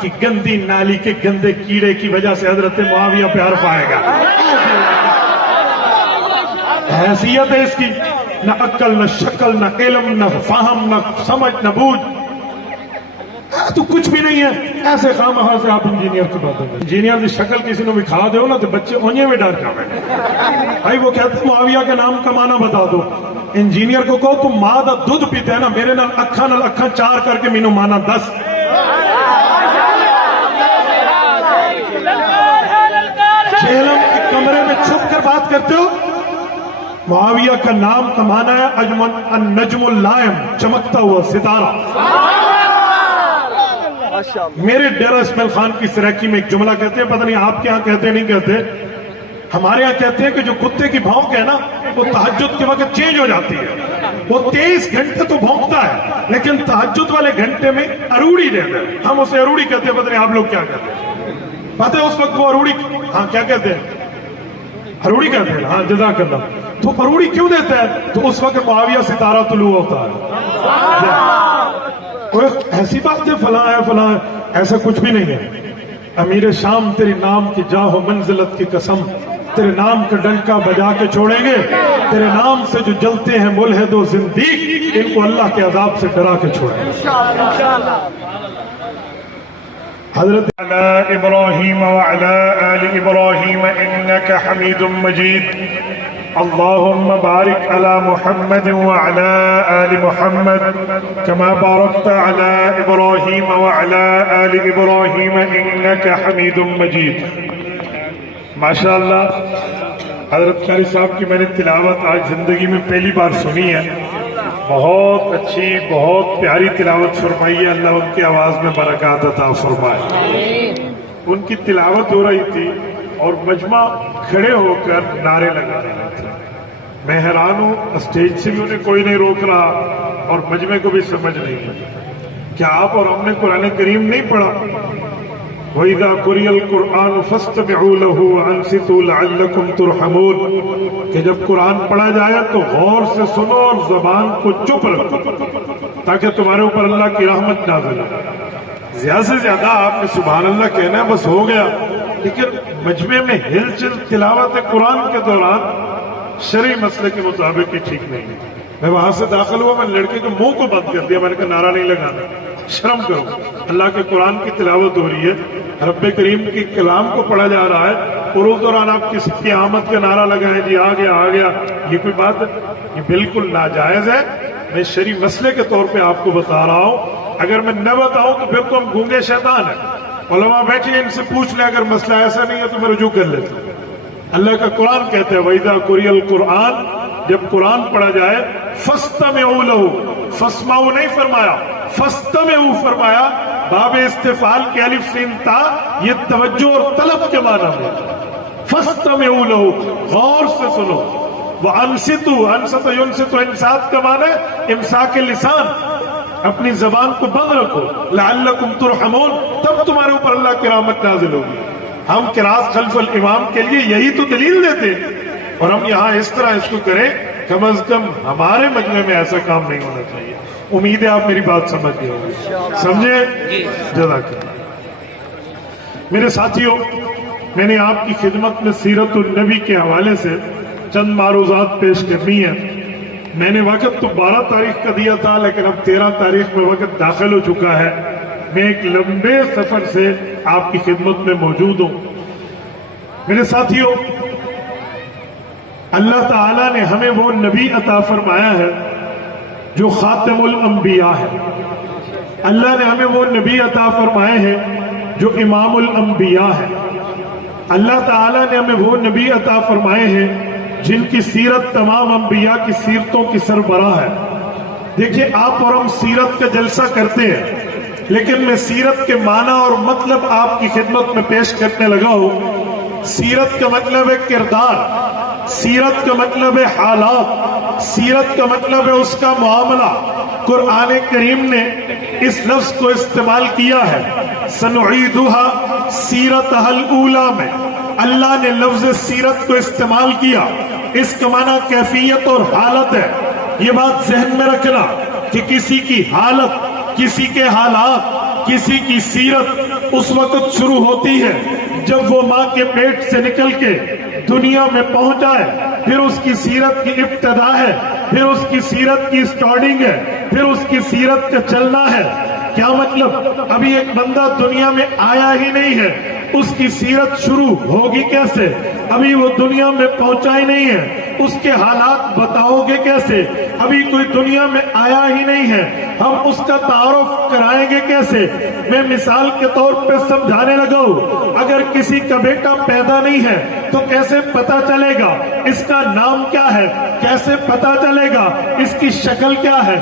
کی گندی نالی کے گندے کیڑے کی وجہ سے حضرت معاویہ پہ حرف آئے گا. حیثیت ہے اس کی، نہ عقل نہ شکل نہ علم نہ فہم نہ سمجھ نہ بوجھ، تو کچھ بھی نہیں ہے. ایسے خواہ سے آپ انجینئر کی بات کرتے ہیں. انجینئر کی شکل کسی نے بھی کھا دے نا تو بچے اونجے میں ڈر جاویں. بھائی وہ کہتے ہیں معاویہ کے نام کا معنی بتا دو. انجینئر کو کہو تم ماں دا دودھ پیتے ہیں نا، میرے نال اکھاں چار کر کے مینوں مانا 10. جہلم کے کمرے میں چھپ کر بات کرتے ہو. معاویہ کا نام کا معنی ہے النجم اللائم، چمکتا ہوا ستارہ. میرے ڈیرہ اسماعیل خان کی سریکی میں ایک جملہ کہتے ہیں، پتہ نہیں آپ کے ہاں کہتے نہیں کہتے، ہمارے ہاں کہتے ہیں کہ جو کتے کی بھونک ہے نا وہ تہجد کے وقت چینج ہو جاتی ہے. وہ 23 گھنٹے تو بھونکتا ہے لیکن تہجد والے گھنٹے میں اروڑی دیتا ہے. ہم اسے اروڑی کہتے ہیں، پتہ نہیں آپ لوگ کیا کہتے ہیں. پتہ ہے اس وقت وہ اروڑی، ہاں کیا کہتے ہیں؟ اروڑی کہتے ہیں. ہاں جزاک اللہ. تو اروڑی کیوں دیتا ہے؟ تو اس وقت معاویہ ستارہ طلوع ہوتا ہے. ایسی بات ہے فلاں ہے فلاں ہے، ایسا کچھ بھی نہیں ہے. امیر شام تیرے نام کی جاہ و منزلت کی قسم، تیرے نام کا ڈنکا بجا کے چھوڑیں گے. تیرے نام سے جو جلتے ہیں ملحد و زندیق، ان کو اللہ کے عذاب سے ڈرا کے چھوڑیں گے. حضرت علی ابراہیم وعلی آل ابراہیم انک حمید مجید. اللهم بارك على محمد وعلى آل محمد كما باركت على إبراهيم وعلى آل إبراهيم إنك حميد مجيد. ماشاءاللہ حضرت قاری صاحب کی میں نے تلاوت آج زندگی میں پہلی بار سنی ہے. بہت اچھی بہت پیاری تلاوت فرمائی ہے. اللہ ان کی آواز میں برکات عطا فرمائے. ان کی تلاوت ہو رہی تھی اور مجمع کھڑے ہو کر نعرے لگا رہے تھے. میں حیران ہوں، اسٹیج سے بھی انہیں کوئی نہیں روک رہا اور مجمع کو بھی سمجھ نہیں. کیا آپ اور ہم نے قرآن کریم نہیں پڑھا؟ وَإِذَا قُرِئَ الْقُرْآنُ فَاسْتَمِعُوا لَهُ وَأَنصِتُوا لَعَلَّكُمْ تُرْحَمُونَ، کہ جب قرآن پڑھا جائے تو غور سے سنو اور زبان کو چپ رکھو تاکہ تمہارے اوپر اللہ کی رحمت نازل ہو. زیادہ سے زیادہ آپ نے سبحان اللہ کہنا ہے، بس ہو گیا. لیکن مجمع میں ہل چل تلاوت قرآن کے دوران شرعی مسئلے کے مطابق ہی ٹھیک نہیں ہے. میں وہاں سے داخل ہوا، میں لڑکے کے منہ کو بند کر دیا. میں نے کہا نعرہ نہیں لگانا، شرم کرو. اللہ کے قرآن کی تلاوت ہو رہی ہے، رب کریم کے کلام کو پڑھا جا رہا ہے اور اس دوران آپ کسی کی آمد کا نعرہ لگائیں جی آ گیا آ گیا. یہ کوئی بات ہے؟ یہ بالکل ناجائز ہے. میں شرعی مسئلے کے طور پہ آپ کو بتا رہا ہوں. اگر میں نہ بتاؤں تو پھر تو ہم گونگے شیطان ہیں. علماء بیٹھے ان سے پوچھ لیں، اگر مسئلہ ایسا نہیں ہے تو میں رجوع کر لیتا ہوں. اللہ کا قرآن کہتا ہے وَإِذَا قُرِئَ الْقُرْآنُ، جب قرآن پڑھا جائے فَاسْتَمِعُوا لَهُ، فَاسْمَعُوا نہیں فرمایا، فَاسْتَمِعُوا فرمایا. باب استفعال کے الف سین تا، یہ توجہ اور طلب کے معنی میں. فَاسْتَمِعُوا لَهُ، غور سے سنو. وَأَنصِتُوا، أَنصَتَ يُنصِتُ، انصات کا معنی ہے امساک لسان، اپنی زبان کو بند رکھو. لعلکم ترحمون، تب تمہارے اوپر اللہ کی رحمت نازل ہوگی. ہم قرات خلف الامام کے لیے یہی تو دلیل دیتے اور ہم یہاں اس طرح اس کو کریں. کم از کم ہمارے مجمع میں ایسا کام نہیں ہونا چاہیے. امید ہے آپ میری بات سمجھ گئے ہوں گے. سمجھے؟ جزاک اللہ. میرے ساتھیوں، میں نے آپ کی خدمت میں سیرت النبی کے حوالے سے چند معروضات پیش کرنی ہے. میں نے وقت تو 12 تاریخ کا دیا تھا لیکن اب 13 تاریخ میں وقت داخل ہو چکا ہے. میں ایک لمبے سفر سے آپ کی خدمت میں موجود ہوں. میرے ساتھیوں، اللہ تعالیٰ نے ہمیں وہ نبی عطا فرمایا ہے جو خاتم الانبیاء ہے. اللہ نے ہمیں وہ نبی عطا فرمائے ہیں جو امام الانبیاء ہے. اللہ تعالیٰ نے ہمیں وہ نبی عطا فرمائے ہیں جن کی سیرت تمام انبیاء کی سیرتوں کی سربراہ ہے. دیکھیے، آپ اور ہم سیرت کا جلسہ کرتے ہیں لیکن میں سیرت کے معنی اور مطلب آپ کی خدمت میں پیش کرنے لگا ہوں. سیرت کا مطلب ہے کردار، سیرت کا مطلب ہے حالات، سیرت کا مطلب ہے اس کا معاملہ. قرآن کریم نے اس لفظ کو استعمال کیا ہے سنعیدها سیرتها الاولی میں. اللہ نے لفظ سیرت کو استعمال کیا. اس کا معنی کیفیت اور حالت ہے. یہ بات ذہن میں رکھنا کہ کسی کی حالت، کسی کے حالات، کسی کی سیرت اس وقت شروع ہوتی ہے جب وہ ماں کے پیٹ سے نکل کے دنیا میں پہنچا ہے، پھر اس کی سیرت کی ابتدا ہے، پھر اس کی سیرت کی سٹارٹنگ ہے، پھر اس کی سیرت کا چلنا ہے۔ کیا مطلب؟ ابھی ایک بندہ دنیا میں آیا ہی نہیں ہے، اس کی سیرت شروع ہوگی کیسے؟ ابھی وہ دنیا میں پہنچا ہی نہیں ہے، اس کے حالات بتاؤ گے کیسے؟ ابھی کوئی دنیا میں آیا ہی نہیں ہے، ہم اس کا تعارف کرائیں گے کیسے؟ میں مثال کے طور پہ سمجھانے لگا ہوں، اگر کسی کا بیٹا پیدا نہیں ہے تو کیسے پتا چلے گا اس کا نام کیا ہے؟ کیسے پتا چلے گا اس کی شکل کیا ہے؟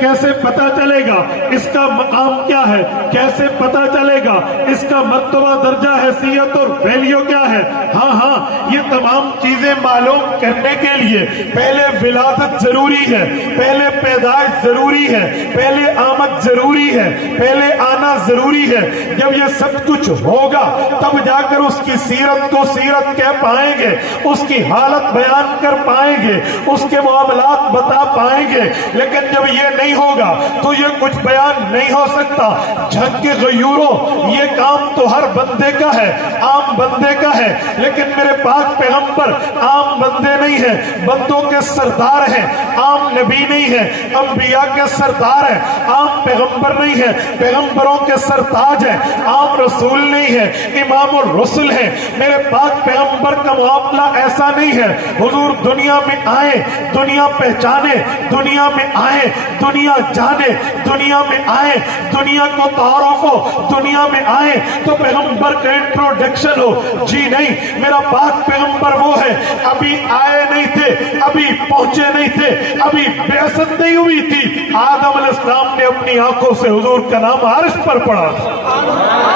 کیسے پتا چلے گا اس کا مقام کیا ہے؟ کیسے پتا چلے گا اس کا مرتبہ، درجہ، حیثیت اور ویلیو کیا ہے؟ ہاں یہ تمام چیزیں معلوم کرنے کے لیے پہلے ولادت ضروری ہے، پہلے پیدائش ضروری ہے، پہلے آمد ضروری ہے، پہلے آنا ضروری ہے۔ جب یہ سب کچھ ہوگا تب جا کر اس کی سیرت کو سیرت کہہ پائیں گے، اس کی حالت بیان کر پائیں گے، اس کے معاملات بتا پائیں گے۔ لیکن جب یہ نہیں ہوگا تو یہ کچھ بیان نہیں ہو سکتا۔ جھنگ کے غیوروں، یہ کام تو ہر بندے کا ہے، عام بندے کا ہے، لیکن میرے پاک پیغمبر عام بندے نہیں ہیں، بندوں کے سردار ہیں، عام نبی نہیں ہے، انبیاء کے سردار ہیں، عام پیغمبر نہیں ہے، پیغمبروں کے سرتاج ہیں، عام رسول نہیں ہے، امام الرسل ہیں۔ میرے پاک پیغمبر کا معاملہ ایسا نہیں ہے، حضور دنیا میں آئے، دنیا پہچانے، دنیا میں آئے، دنیا جانے، دنیا میں آئے، دنیا کو تعارف ہو، دنیا میں آئے تو پیغمبر کا انٹروڈکشن ہو۔ جی نہیں، میرا پاک پیغمبر وہ ہے ابھی آئے نہیں تھے، ابھی پہنچے نہیں تھے، ابھی بعثت نہیں ہوئی تھی، آدم علیہ السلام نے اپنی آنکھوں سے حضور کا نام عرش پر پڑھا تھا۔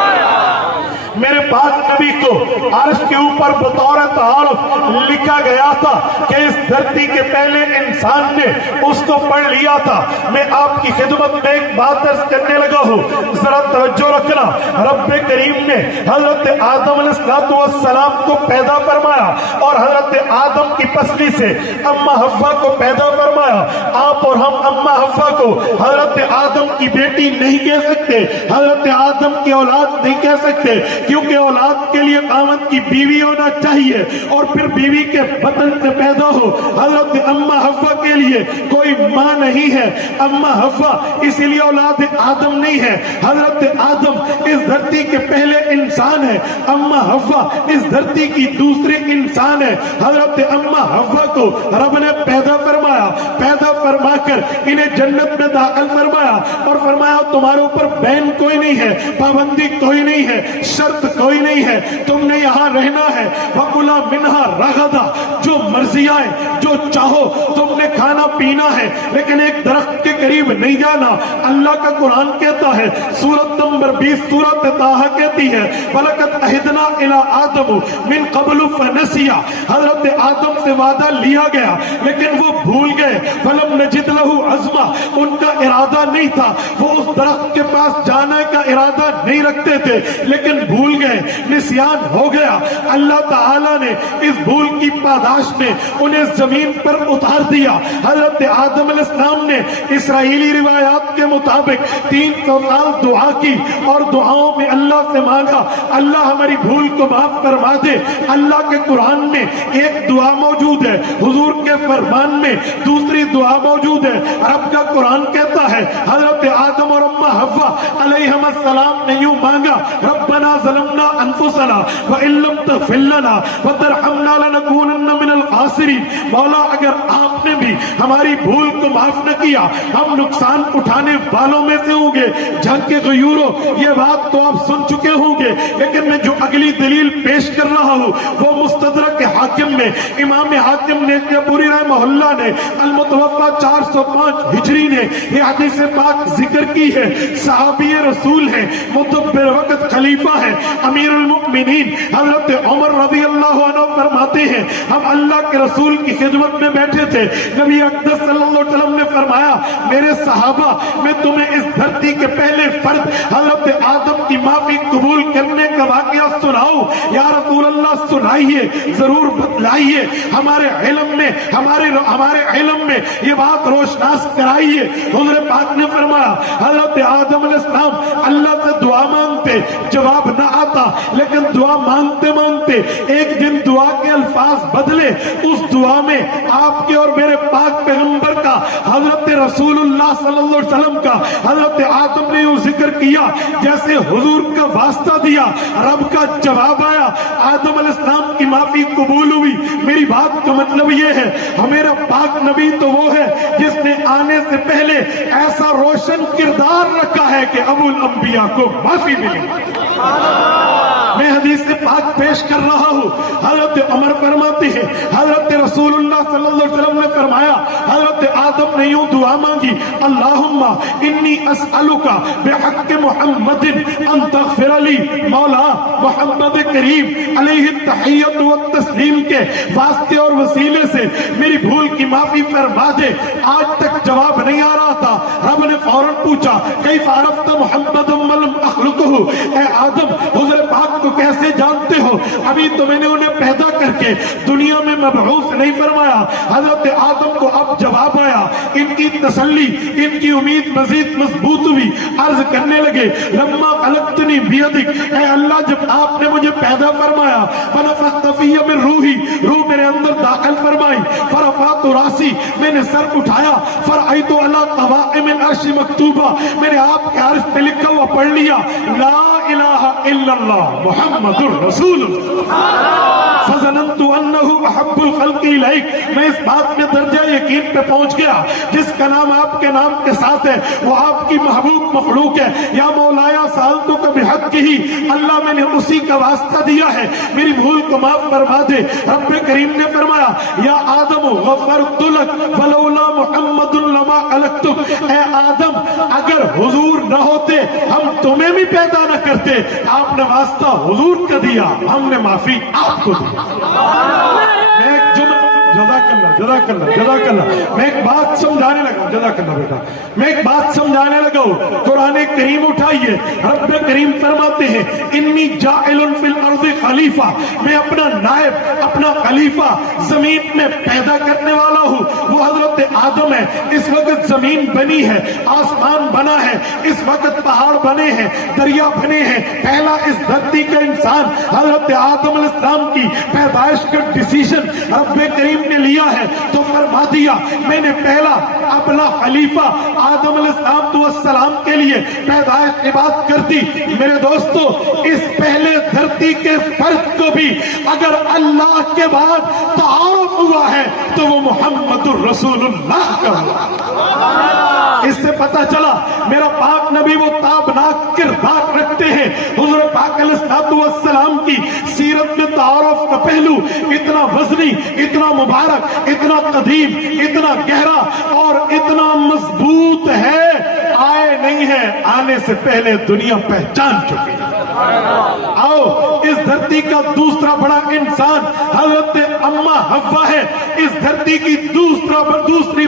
میرے پاک نبی کو عرش کے اوپر بطور تعارف لکھا گیا تھا کہ اس دھرتی کے پہلے انسان نے اس کو پڑھ لیا تھا۔ میں آپ کی خدمت میں ایک بات عرض کرنے لگا ہوں، ذرا توجہ رکھنا۔ رب کریم نے حضرت آدم علیہ السلام کو پیدا فرمایا اور حضرت آدم کی پسلی سے اماں حوا کو پیدا فرمایا۔ آپ اور ہم اماں حوا کو حضرت آدم کی بیٹی نہیں کہہ سکتے، حضرت آدم کی اولاد نہیں کہہ سکتے، کیونکہ اولاد کے لیے خاوند کی بیوی ہونا چاہیے اور پھر بیوی کے بطن سے پیدا ہو۔ حضرت اماں حوا کے لیے کوئی ماں نہیں ہے، اماں حوا اس لیے اولاد آدم نہیں ہے۔ حضرت آدم اس دھرتی کے پہلے انسان ہے، اماں حوا اس دھرتی کی دوسری انسان ہے۔ حضرت اماں حوا کو رب نے پیدا فرمایا، پیدا فرما کر انہیں جنت میں داخل فرمایا اور فرمایا تمہارے اوپر بین کوئی نہیں ہے، پابندی کوئی نہیں ہے، شرط کوئی نہیں ہے، تم نے یہاں رہنا ہے۔ وَكُلَا مِنْهَا رَغَدًا، جو مرضی آئے، جو چاہو تم نے کھانا پینا ہے، لیکن ایک درخت کے قریب نہیں جانا۔ اللہ کا قرآن کہتا ہے، سورت نمبر 20 سورت طٰہٰ کہتی ہے وَلَقَدْ عَهِدْنَا إِلَىٰ آدَمَ مِنْ قَبْلُ فَنَسِيَ، حضرت آدم سے وعدہ لیا گیا لیکن وہ بھول گئے۔ فَلَمْ نَجِدْ لَهُ عَزْمًا، ان کا ارادہ نہیں تھا، وہ اس درخت کے پاس جانے کا ارادہ نہیں رکھتے تھے لیکن بھول گئے، نسیان ہو گیا۔ اللہ تعالیٰ نے اس بھول کی پاداش میں انہیں زمین پر اتار دیا۔ حضرت آدم علیہ السلام نے اسرائیلی روایات کے مطابق 300 سال دعا کی اور دعاؤں میں اللہ سے مانگا اللہ ہماری بھول کو معاف فرما دے۔ اللہ کے قرآن میں ایک دعا موجود ہے، حضور کے فرمان میں دوسری دعا موجود ہے۔ رب کا قرآن کہتا ہے حضرت آدم اور اماں حوا علیہم السلام نے یوں مانگا ربنا ظلمنا انفسنا وان لم تغفر لنا وترحمنا لنكونن من الخاسرین۔ مولا اگر آپ نے بھی ہماری بھول کو معاف نہ کیا ہم نقصان اٹھانے والوں میں سے ہوں گے۔ جھنگ کے غیوروں، یہ بات تو آپ سن چکے ہوں گے، لیکن میں جو اگلی دلیل پیش کر رہا ہوں وہ مستدرک حاکم میں امام حاکم نے پوری رحمہ اللہ نے المتوفى 405 ہجری نے یہ حدیث پاک ذکر کی ہے۔ صحابی رسول ہیں، مدبر وقت خلیفہ ہے، امیر المؤمنین حضرت عمر رضی اللہ عنہ فرماتے ہیں ہم اللہ کے رسول کی خدمت میں بیٹھے تھے، نبی اقدس صلی اللہ علیہ وسلم نے فرمایا میرے صحابہ میں تمہیں اس دھرتی کے پہلے فرد حضرت آدم کی معافی قبول کرنے کا واقعہ سناؤ؟ یا رسول اللہ سنائیے، ضرور بتلائیے، ہمارے علم میں یہ بات روشناس کرائیے۔ حضور پاک نے فرمایا حضرت آدم علیہ السلام اللہ سے سے دعا مانگتے، جواب نہ آتا، لیکن دعا مانگتے مانگتے ایک دن دعا کے الفاظ بدلے، اس دعا میں آپ کے اور میرے پاک پیغمبر کا، حضرت رسول اللہ صلی اللہ علیہ وسلم کا، حضرت آدم نے یوں ذکر کیا جیسے حضور کا واسطہ دیا، رب کا جواب آیا، آدم علیہ السلام کی معافی قبول ہوئی۔ میری بات کا مطلب یہ ہے ہمارا پاک نبی تو وہ ہے جس نے آنے سے پہلے ایسا روشن کردار رکھا ہے کہ ابو الانبیاء کو معافی ملی۔ میں حدیث سے پاک پیش کر رہا ہوں، حضرت عمر فرماتے ہیں حضرت رسول اللہ صلی اللہ علیہ وسلم نے فرمایا، حضرت آدم نے یوں دعا مانگی، اللہم انی اسألک بحق محمد ان تغفر لی، مولا محمد کریم علیہ التحیت والتسلیم کے واسطے اور وسیلے سے میری بھول کی معافی فرما دے۔ آج تک جواب نہیں آ رہا تھا، رب نے فوراً پوچھا کیف عرفت محمد ولم اخلقہ، اے آدم حضور پاک کو کیسے جانتے ہو؟ ابھی تو میں نے انہیں پیدا کر کے دنیا میں مبعوث نہیں فرمایا۔ حضرت آدم کو اب جواب آیا، ان کی تسلی، ان کی امید مزید مضبوط ہوئی، عرض کرنے لگے لما خلقتنی بیدک، اے اللہ جب آپ نے مجھے پیدا فرمایا، فنفخت فی من روحی، روح میرے اندر داخل فرمائی، فرفعت راسی، میں نے سر اٹھایا، فرأیت علی قوائم العرش مکتوبہ، میں نے آپ کے عرش پہ لکھا ہوا پڑھ لیا، لا الہ الا اللہ محمد الرسول فظننت انہ احب الخلق الیک، میں اس بات میں درجہ یقین پہ پہنچ گیا جس کا نام آپ کے نام کے ساتھ ہے وہ آپ کی محبوب مخلوق ہے۔ یا مولایا سألتک بحق ہی، اللہ میں نے اسی کا واسطہ دیا ہے، میری بھول کو معاف فرما دے۔ رب کریم نے فرمایا یا آدم غفرت لک ولولا محمد لما خلقتک، اے آدم اگر حضور نہ ہوتے ہم تمہیں بھی پیدا نہ کرتے، آپ نے واسطہ حضور کا دیا، ہم نے معافی آپ کو دی۔ میں ایک جزاک اللہ جزاک اللہ جزاک اللہ میں ایک بات سمجھانے لگا، جزاک اللہ بیٹا، میں ایک بات سمجھانے لگا ہوں۔ قرآن کریم اٹھائیے، رب کریم فرماتے ہیں انی جاعل فی الارض خلیفہ، میں اپنا نائب، اپنا خلیفہ زمین میں پیدا کرنے والا ہوں۔ وہ حضرت آدم ہے، اس وقت زمین بنی ہے، آسمان بنا ہے، اس وقت پہاڑ بنے ہیں، دریا بنے ہیں، پہلا اس دھرتی کا انسان حضرت آدم علیہ السلام کی پیدائش کا ڈیسیژن رب کریم نے لیا ہے، تو فرما دیا میں نے پہلا اپنا خلیفہ آدم علیہ السلام کے لیے پیدائش عبادت کر دی۔ میرے دوستو اس پہلے دھرتی کے فرد کو بھی اگر اللہ کے بعد تعارف ہوا ہے تو وہ محمد الرسول اللہ کا ہوا۔ اس سے پتہ چلا میرا پاک نبی وہ تابناک کردار رکھتے ہیں۔ حضور پاک علیہ السلام کی سیرت میں تعارف کا پہلو اتنا وزنی، اتنا مبارک، اتنا قدیم، اتنا گہرا اور اتنا مضبوط ہے، آئے نہیں ہے، آنے سے پہلے دنیا پہچان چکی ہے۔ آؤ اس دھرتی کا دوسرا بڑا انسان حضرت اما حوا ہے، اس دھرتی کی دوسری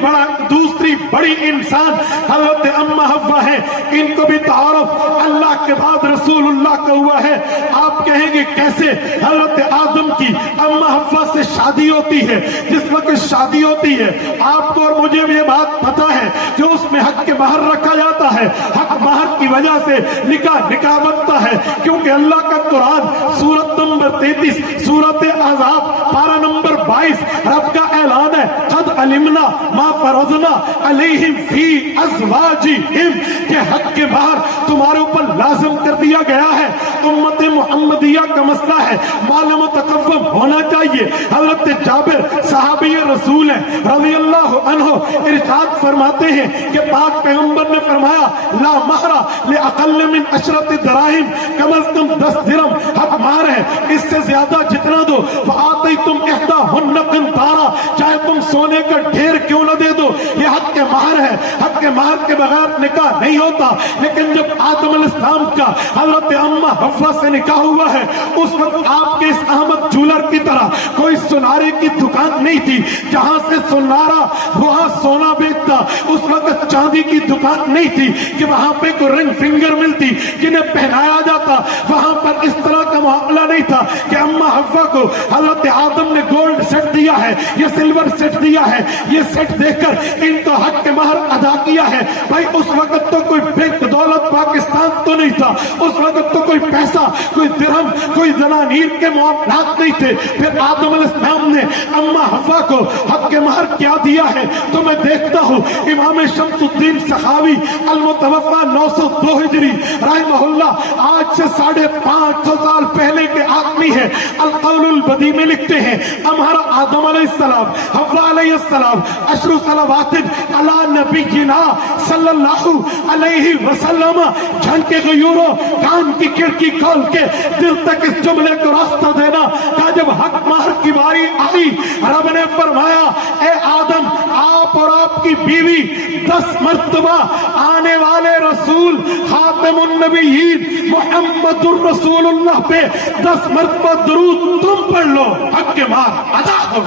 بڑی انسان حضرت اما حوا ہے۔ ان کو بھی تعارف اللہ کے بعد رسول اللہ کا ہوا ہے۔ آپ کہیں گے کیسے؟ حضرت آدم کی اما حوا سے شادی ہوتی ہے، جس وقت شادی ہوتی ہے آپ کو اور مجھے بھی یہ بات پتا ہے جو اس میں حق کے مہر رکھا جاتا ہے، حق مہر کی وجہ سے نکاح بنتا ہے، کیونکہ اللہ کا قرآن سورت نمبر 33 سورت احزاب پارہ نمبر 22 رب کا اعلان ہے قد علمنا ما فرضنا علیہم فی ازواجہم، کہ حق کے مہر تمہارے اوپر لازم کر دیا گیا ہے۔ امت محمدیہ کا مسئلہ ہے مال متقوم ہونا چاہیے۔ حضرت جابر صحابی رسول ہیں رضی اللہ عنہ ارشاد فرماتے ہیں کہ پاک پیغمبر نے فرمایا لا مہر لاقل من 10 دراہم، کم از کم 10 درہم حق مہر ہے، اس سے زیادہ جتنا دو فآتیتم احداہن قنطارا، چاہے تم سونے کا ڈھیر کیوں نہ دے دو، یہ حق کے مہر ہے۔ حق کے مہر کے بغیر نکاح نہیں ہوتا، لیکن جب آدم علیہ السلام کا حضرت اما حوا سے نکاح ہوا ہے اس وقت آپ کے اس احمد جولر کی طرح کوئی سنارے کی دکان نہیں تھی، جہاں سے سنارا وہاں سونا بیچتا، اس وقت چاندی کی دکان نہیں تھی کہ وہاں پہ کوئی رنگ فنگر ملتی جنہیں پہنایا جاتا، وہاں پر اس طرح کا معاملہ نہیں تھا کہ اما حوا کو حضرت آدم نے گولڈ سیٹ دیا ہے، یہ سلور سیٹ دیا ہے، یہ سیٹ دے کر ان کو حق کے مہر ادا کیا ہے۔ بھائی اس وقت تو کوئی بینک دولت پاکستان تو نہیں تھا، اس وقت تو کوئی پیسہ، کوئی درہم، کوئی دنانیر کے معاملات نہیں تھے۔ پھر آدم علیہ السلام نے اما حوا کو حق کے مہر کیا دیا ہے؟ تو میں دیکھتا ہوں امام شمس الدین سخاوی المتوفا 902 ہجری رحمہ اللہ آج سے 550 سال پہلے کے آدمی ہیں، القول البدی میں لکھتے ہیں ہمارا آدم علیہ السلام، حوا علیہ السلام، عشر صلوات علی نبینا صلی اللہ علیہ وسلم، جھنکے غیوروں کان کی کھڑکی کھول کے دل تک اس جملے کو راستہ دینا کہ جب حق مہر کی باری آئی رب نے فرمایا اے آدم آپ اور آپ کی بیوی 10 مرتبہ آنے والے رسول خاتم النبیین محمد الرسول اللہ پہ 10 مرتبہ درود تم پڑھ لو، حق کے مہر ادا ہو۔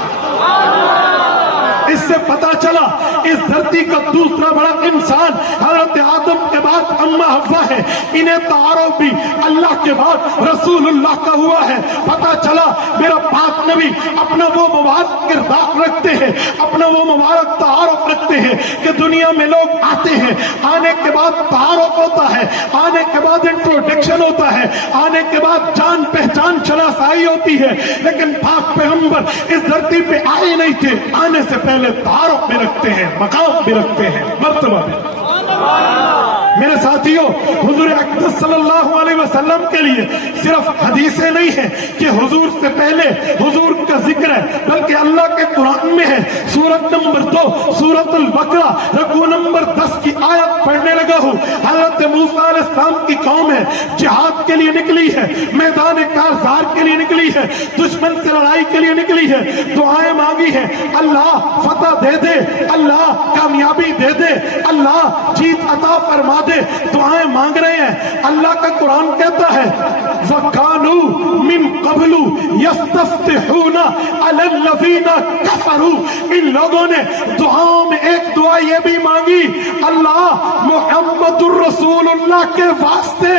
اس سے پتا چلا اس دھرتی کا دوسرا بڑا انسان حضرت آدم کے بعد اما حوا ہے، انہیں تعارف بھی اللہ کے بعد رسول اللہ کا ہوا ہے۔ پتا چلا میرا پاک نبی اپنا وہ مبارک کردار رکھتے ہیں، اپنا وہ مبارک تعارف رکھتے ہیں کہ دنیا میں لوگ آتے ہیں، آنے کے بعد تعارف ہوتا ہے، آنے کے بعد انٹروڈکشن ہوتا ہے، آنے کے بعد جان پہچان شناسائی ہوتی ہے، لیکن پاک پیغمبر اس دھرتی پہ آئے نہیں تھے، آنے سے پہلے تعارف بھی رکھتے ہیں، مقام بھی رکھتے ہیں، مرتبہ بھی۔ میرے ساتھیوں حضور اقدس صلی اللہ علیہ وسلم کے لیے صرف حدیثیں نہیں ہیں کہ حضور سے پہلے حضور کا ذکر ہے، بلکہ اللہ کے قرآن میں ہے۔ سورت نمبر 2 سورت البقرہ رکوع نمبر 10 کی آیت پڑھنے لگا ہوں۔ حضرت موسیٰ علیہ السلام کی قوم ہے، جہاد کے لیے نکلی ہے، میدان کارزار کے لیے نکلی ہے، دشمن سے لڑائی کے لیے نکلی ہے، دعائیں مانگی ہیں اللہ فتح دے دے، اللہ کامیابی دے دے، اللہ جیت عطا فرما دے، دعائیں مانگ رہے ہیں۔ اللہ کا قرآن کہتا ہے وَكَانُوا مِن قَبْلُ يَسْتَفْتِحُونَ عَلَى الَّذِينَ كَفَرُوا، ان لوگوں نے دعاؤں میں ایک دعا یہ بھی مانگی اللہ محمد الرسول اللہ کے واسطے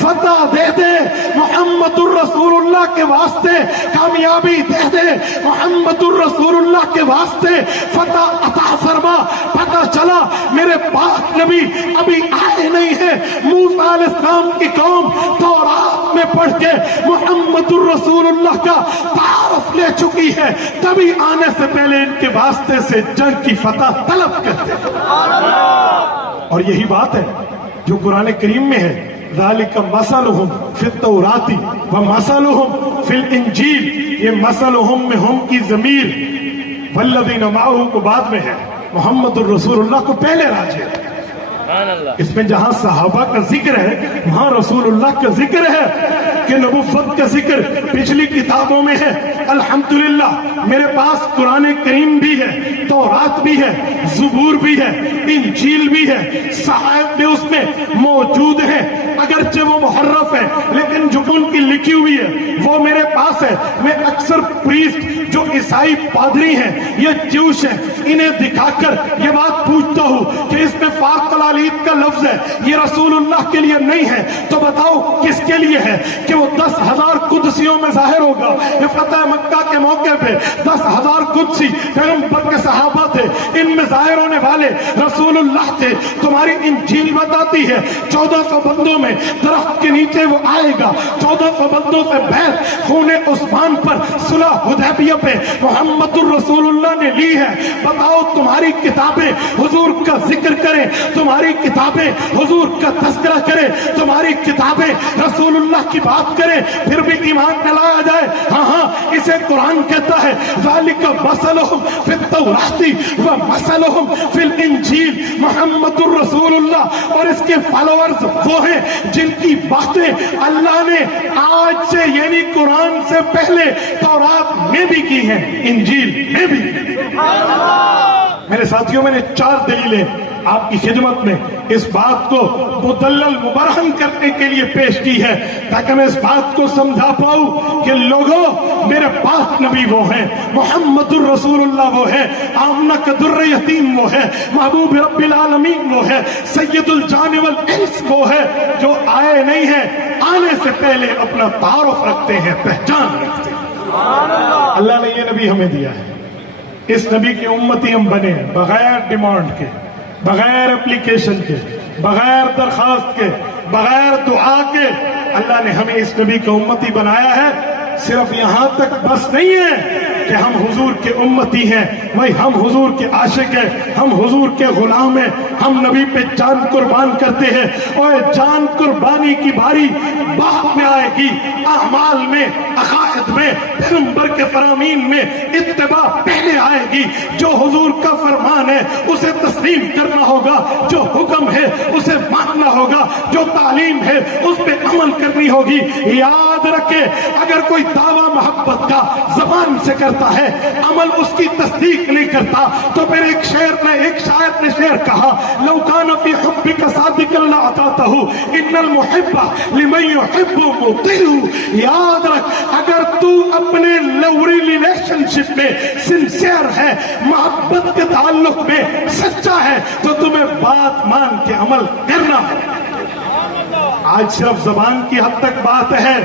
فتح دے دے، محمد الرسول اللہ کے واسطے کامیابی دے دے، محمد الرسول اللہ کے واسطے فتح عطا فرما۔ پتہ چلا میرے پاک نبی ابھی آئے نہیں ہیں، موسیٰ علیہ السلام کی قوم تورات میں پڑھ کے محمد الرسول اللہ کا تعارف لے چکی ہے، تبھی آنے سے پہلے ان کے واسطے سے جنگ کی فتح طلب کرتے ہیں۔ اور یہی بات ہے جو قرآن کریم میں ہے ذالک مثلہم فی التوراۃ ومثلہم فی الانجیل، یہ مثلہم میں ہم کی ضمیر والذین معہ کو بعد میں ہے، محمد الرسول اللہ کو پہلے راجع ہے۔ اس میں جہاں صحابہ کا ذکر ہے وہاں رسول اللہ کا ذکر ہے کہ نبوت کا ذکر پچھلی کتابوں میں ہے۔ الحمدللہ میرے پاس قرآن کریم بھی ہے، تورات بھی ہے، زبور بھی ہے، انجیل بھی ہے، صحائف بھی اس میں موجود ہیں، اگرچہ وہ محرف ہے لیکن جو ان کی لکھی ہوئی ہے وہ میرے پاس ہے۔ میں اکثر پریسٹ جو عیسائی پادری ہیں یا جیوش ہیں انہیں دکھا کر یہ بات پوچھتا ہوں کہ اس میں فاق العلید کا لفظ ہے، یہ رسول اللہ کے لیے نہیں ہے، تو بتاؤ کس کے لیے ہے؟ کہ وہ 10,000 قدسیوں میں ظاہر ہوگا۔ یہ فتح مکہ کے موقع پہ 10,000 قدسی پیغمبر کے صحابہ تھے، ان میں ظاہر ہونے والے رسول اللہ تھے۔ تمہاری انجیل بتاتی ہے 1400 بندوں میں درخت کے نیچے وہ آئے گا، 1400 بندوں سے بیعت خون عثمان پر صلح حدیبیہ پہ محمد الرسول اللہ نے لی ہے۔ بتاؤ تمہاری کتابیں حضور کا ذکر کریں، تمہاری کتابیں حضور کا تذکرہ کریں، تمہاری کتابیں رسول اللہ کی بات کریں، پھر بھی ایمان نہ لایا جائے؟ ہاں ہاں، اسے قرآن کہتا ہے ذالک مثلہم فی التوراۃ ومثلہم فی الانجیل، محمد الرسول اللہ اور اس کے فالوورز وہ ہیں جن کی باتیں اللہ نے آج سے یعنی قرآن سے پہلے تورات میں بھی کی ہیں، انجیل میں بھی۔ میرے ساتھیوں میں نے 4 دلیلیں آپ کی خدمت میں اس بات کو مدلل مبرہن کرنے کے لیے پیش کی ہے تاکہ میں اس بات کو سمجھا پاؤں کہ لوگوں میرے پاک نبی وہ ہیں، محمد الرسول اللہ وہ ہے، آمنہ کا در یتیم وہ ہے، محبوب رب العالمین وہ ہے، سید الجان والانس وہ ہے، جو آئے نہیں ہیں آنے سے پہلے اپنا تعارف رکھتے ہیں، پہچان رکھتے ہیں۔ اللہ نے یہ نبی ہمیں دیا ہے، اس نبی کی امتی ہم بنے ہیں، بغیر ڈیمانڈ کے، بغیر اپلیکیشن کے، بغیر درخواست کے، بغیر دعا کے اللہ نے ہمیں اس نبی کا امتی بنایا ہے۔ صرف یہاں تک بس نہیں ہے کہ ہم حضور کے امتی ہیں، وہی ہم حضور کے عاشق ہیں، ہم حضور کے غلام ہیں، ہم نبی پہ جان قربان کرتے ہیں، اور جان قربانی کی باری بعد میں آئے گی، اعمال میں، عقائد میں، پیغمبر کے فرامین میں اتباع پہلے آئے گی۔ جو حضور کا فرمان ہے اسے تسلیم کرنا ہوگا، جو حکم ہے اسے ماننا ہوگا، جو تعلیم ہے اس پہ عمل کرنی ہوگی۔ یاد رکھے، اگر کوئی دعویٰ محبت کا زبان سے کرتا ہے، عمل اس کی تصدیق نہیں کرتا، تو پھر ایک شاعر نے شعر کہا، لو کان فی حبک صادقا لأطعتہ ان المحب لمن یحب مطیع۔ یاد رکھ، اگر تو اپنے لوری ریلیشن شپ میں سنسیئر ہے، محبت کے تعلق میں سچا ہے، تو تمہیں بات مان کے عمل کرنا ہے۔ آج صرف زبان کی حد تک بات ہے،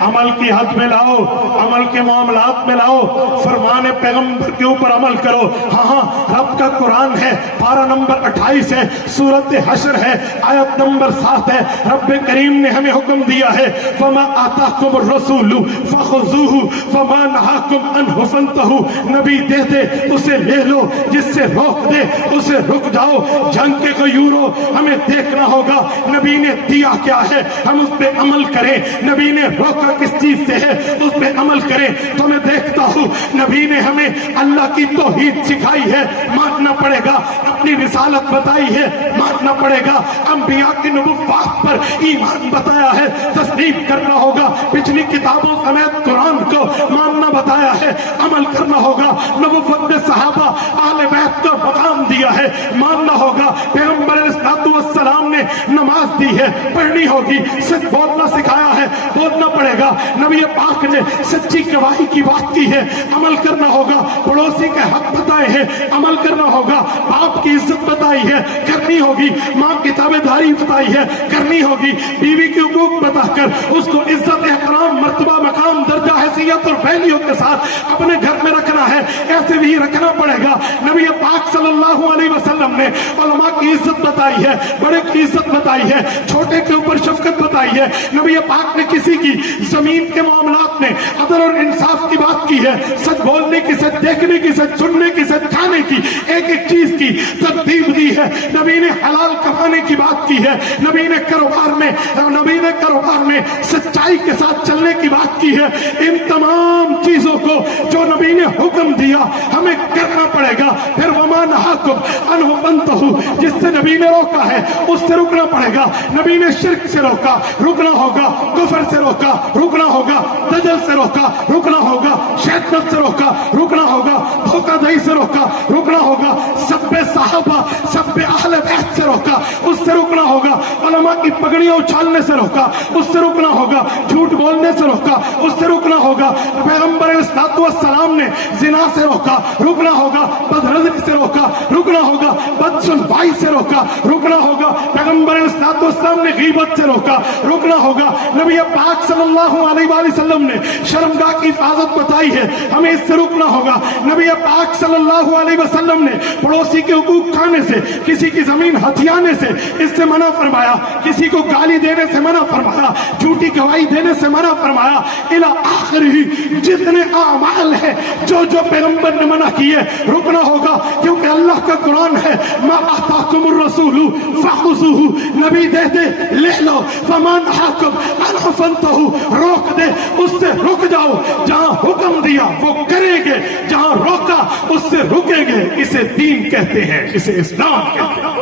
عمل کی حد میں لاؤ، عمل کے معاملات میں لاؤ، فرمان پیغمبر کے اوپر عمل کرو۔ ہاں رب کا قرآن ہے، پارہ نمبر 28 ہے، سورۃ حشر ہے، آیت نمبر 7 ہے۔ رب کریم نے ہمیں حکم دیا ہے، وَمَا آتَاكُمُ الرَّسُولُ فَخُذُوهُ وَمَا نَهَاكُمْ عَنْهُ فَانْتَهُوا۔ نبی دے دے اسے لے لو، جس سے روک دے اسے رک جاؤ۔ جنگ کے غیوروں، ہمیں دیکھنا ہوگا نبی نے دیا کیا ہے، ہم اس پہ عمل کریں۔ نبی نے روکا کس چیز سے ہے، اس پہ عمل کریں۔ تو میں دیکھتا ہوں نبی نے ہمیں اللہ کی توحید سکھائی ہے، ماننا پڑے گا۔ اپنی رسالت بتائی ہے، ماننا پڑے گا۔ انبیاء کی نبوت پر ایمان بتایا ہے، تسلیم کرنا ہوگا۔ پچھلی کتابوں سمیت قرآن کو ماننا بتایا ہے، عمل کرنا ہوگا۔ نبوت نے صحابہ اہل بیت کو مقام دیا ہے، ماننا ہوگا۔ پیغمبر علیہ السلام نے نماز دی ہے، پڑھنی ہوگی۔ سچ بولنا سکھایا ہے، بولنا پڑے گا۔ نبی پاک نے سچی گواہی کی بات کی ہے، عمل کرنا ہوگا۔ پڑوسی کے حق بتائے ہیں، عمل کرنا ہوگا۔ باپ کی عزت بتائی ہے، کرنی ہوگی۔ ماں کی تابعداری بتائی ہے، کرنی ہوگی۔ بیوی کے حقوق بتا کر اس کو عزت، احترام، مرتبہ، مقام، درجہ، حیثیت اور ویلیو کے ساتھ اپنے گھر میں رکھنا ہے، ایسے بھی رکھنا پڑے گا۔ نبی پاک صلی اللہ علیہ وسلم نے علماء کی عزت بتائی ہے، بڑے کی عزت بتائی ہے، چھوٹے کے اوپر شفقت بتائی ہے۔ نبی پاک نے کسی کی زمین کے معاملات میں عدل اور انصاف کی بات کی ہے، سچ بولنے کی، سچ دیکھنے کی، سچ سننے کی، سچ کھانے کی، ایک ایک چیز کی ترتیب دی ہے۔ نبی نے حلال کمانے کی بات کی ہے، نبی نے کاروبار میں سچائی کے ساتھ چلنے کی بات کی ہے۔ ان تمام چیزوں کو جو نبی نے حکم دیا ہمیں کرنا پڑے گا۔ پھر وَمَا نَهَاكُمْ عَنْهُ فَانْتَهُوا، جس سے نبی نے روکا ہے اس سے رکنا پڑے گا۔ نبی نے شرک سے روکا، رکنا ہوگا۔ کفر سے روکا، رکنا ہوگا۔ دجل سے روکا، رکنا ہوگا۔ شیطنت سے روکا، رکنا ہوگا۔ دھوکہ دہی سے روکا، رکنا ہوگا۔ سب صحابہ، سب اہل بیت سے روکا، اس سے رکنا ہوگا۔ علماء کی پگڑیاں اچھالنے سے روکا، اس سے رکنا ہوگا۔ جھوٹ بولنے سے روکا، اس سے رکنا ہوگا۔ پیغمبر علیہ السلام نے زنا سے روکا، رکنا ہوگا۔ بدنظری سے روکا، رکنا ہوگا۔ بدسلوکی سے روکا، رکنا ہوگا۔ پیغمبر علیہ السلام نے غیبت سے روکا، رکنا ہوگا۔ نبی پاک صلی اللہ علیہ وآلہ وسلم نے شرمگاہ کی حفاظت بتائی ہے، ہمیں اس سے رکنا ہوگا۔ نبی پاک صلی اللہ علیہ وسلم نے پڑوسی کے حقوق کھانے سے، کسی کی زمین ہتھیانے سے اس سے منع فرمایا، کسی کو گالی دینے سے منع فرمایا، جھوٹی گواہی دینے سے منع فرمایا۔ الی آخری جتنے اعمال ہیں جو پیغمبر نے منع کیے، رکنا ہوگا، کیونکہ اللہ کا قرآن ہے، ما آتاکم الرسول فخذوہ، نبی دے دے لے لو، فما نہاکم عنہ فانتہوا، روک دے اس سے رک جاؤ۔ جہاں حکم دیا وہ کریں گے، جہاں روکا اس سے رکیں گے۔ اسے دین کہتے ہیں، اسے اسلام کہتے ہیں۔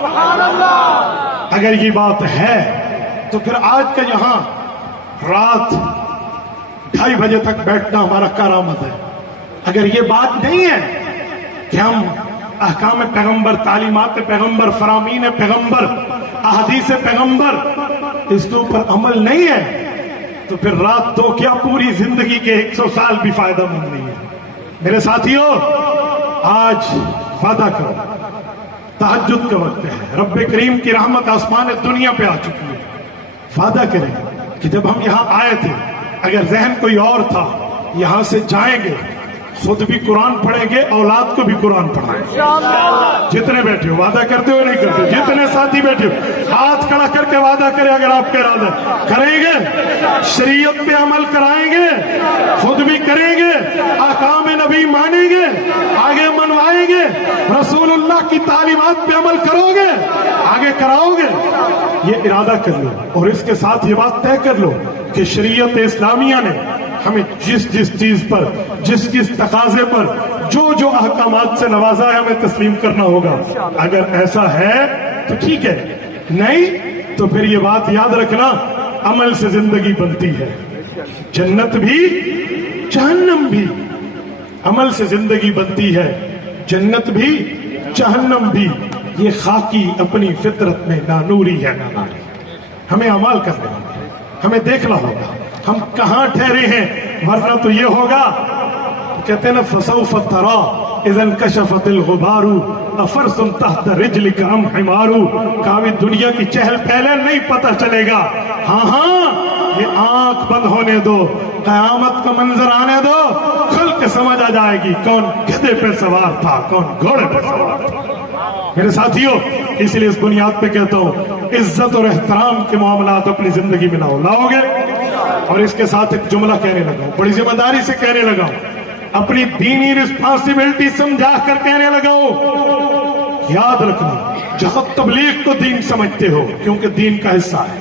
اگر یہ بات ہے تو پھر آج کا یہاں رات 2:30 بجے تک بیٹھنا ہمارا کرامت ہے۔ اگر یہ بات نہیں ہے کہ ہم احکام پیغمبر، تعلیمات پیغمبر، فرامین پیغمبر، احادیث پیغمبر، اس کے اوپر عمل نہیں ہے، تو پھر رات 2 کیا پوری زندگی کے 100 سال بھی فائدہ مند نہیں ہے۔ میرے ساتھیوں، آج وعدہ کرو، تہجد کا وقت ہے، رب کریم کی رحمت آسمان دنیا پہ آ چکی ہے، وعدہ کریں کہ جب ہم یہاں آئے تھے اگر ذہن کوئی اور تھا یہاں سے جائیں گے خود بھی قرآن پڑھیں گے اولاد کو بھی قرآن پڑھائیں گے. جتنے بیٹھے ہو وعدہ کرتے ہو نہیں کرتے, جتنے ساتھی بیٹھے ہو ہاتھ کھڑا کر کے وعدہ کرے اگر آپ کا ارادہ کریں گے, شریعت پہ عمل کرائیں گے, خود بھی کریں گے, احکام نبی مانیں گے, آگے منوائیں گے, رسول اللہ کی تعلیمات پہ عمل کرو گے, آگے کراؤ گے. یہ ارادہ کر لو اور اس کے ساتھ یہ بات طے کر لو کہ شریعت اسلامیہ نے ہمیں جس جس چیز پر جس جس تقاضے پر جو جو احکامات سے نوازا ہے ہمیں تسلیم کرنا ہوگا. اگر ایسا ہے تو ٹھیک ہے, نہیں تو پھر یہ بات یاد رکھنا عمل سے زندگی بنتی ہے, جنت بھی جہنم بھی. عمل سے زندگی بنتی ہے, جنت بھی جہنم بھی. یہ خاکی اپنی فطرت میں نانوری ہے. ہمیں عمل کرنا ہوگا, ہمیں دیکھنا ہوگا ہم کہاں ٹھہرے ہیں, ورنہ تو یہ ہوگا کہتے ہیں نا فسوف ترى اذا انکشفت الغبار افرس تحت رجلک ام حمار. کبھی دنیا کی چہل پہل نہیں پتہ چلے گا, ہاں یہ آنکھ بند ہونے دو, قیامت کا منظر آنے دو, کھل کے سمجھ آ جائے گی کون گدھے پہ سوار تھا کون گھوڑے پہ سوار تھا. میرے ساتھیوں, اس لیے اس بنیاد پہ کہتا ہوں عزت اور احترام کے معاملات اپنی زندگی میں لاؤ گے. اور اس کے ساتھ ایک جملہ کہنے لگا ہوں, بڑی ذمہ داری سے کہنے لگا ہوں, اپنی دینی رسپانسبلٹی سمجھا کر کہنے لگا ہوں. یاد رکھنا جہاں تبلیغ کو دین سمجھتے ہو کیونکہ دین کا حصہ ہے,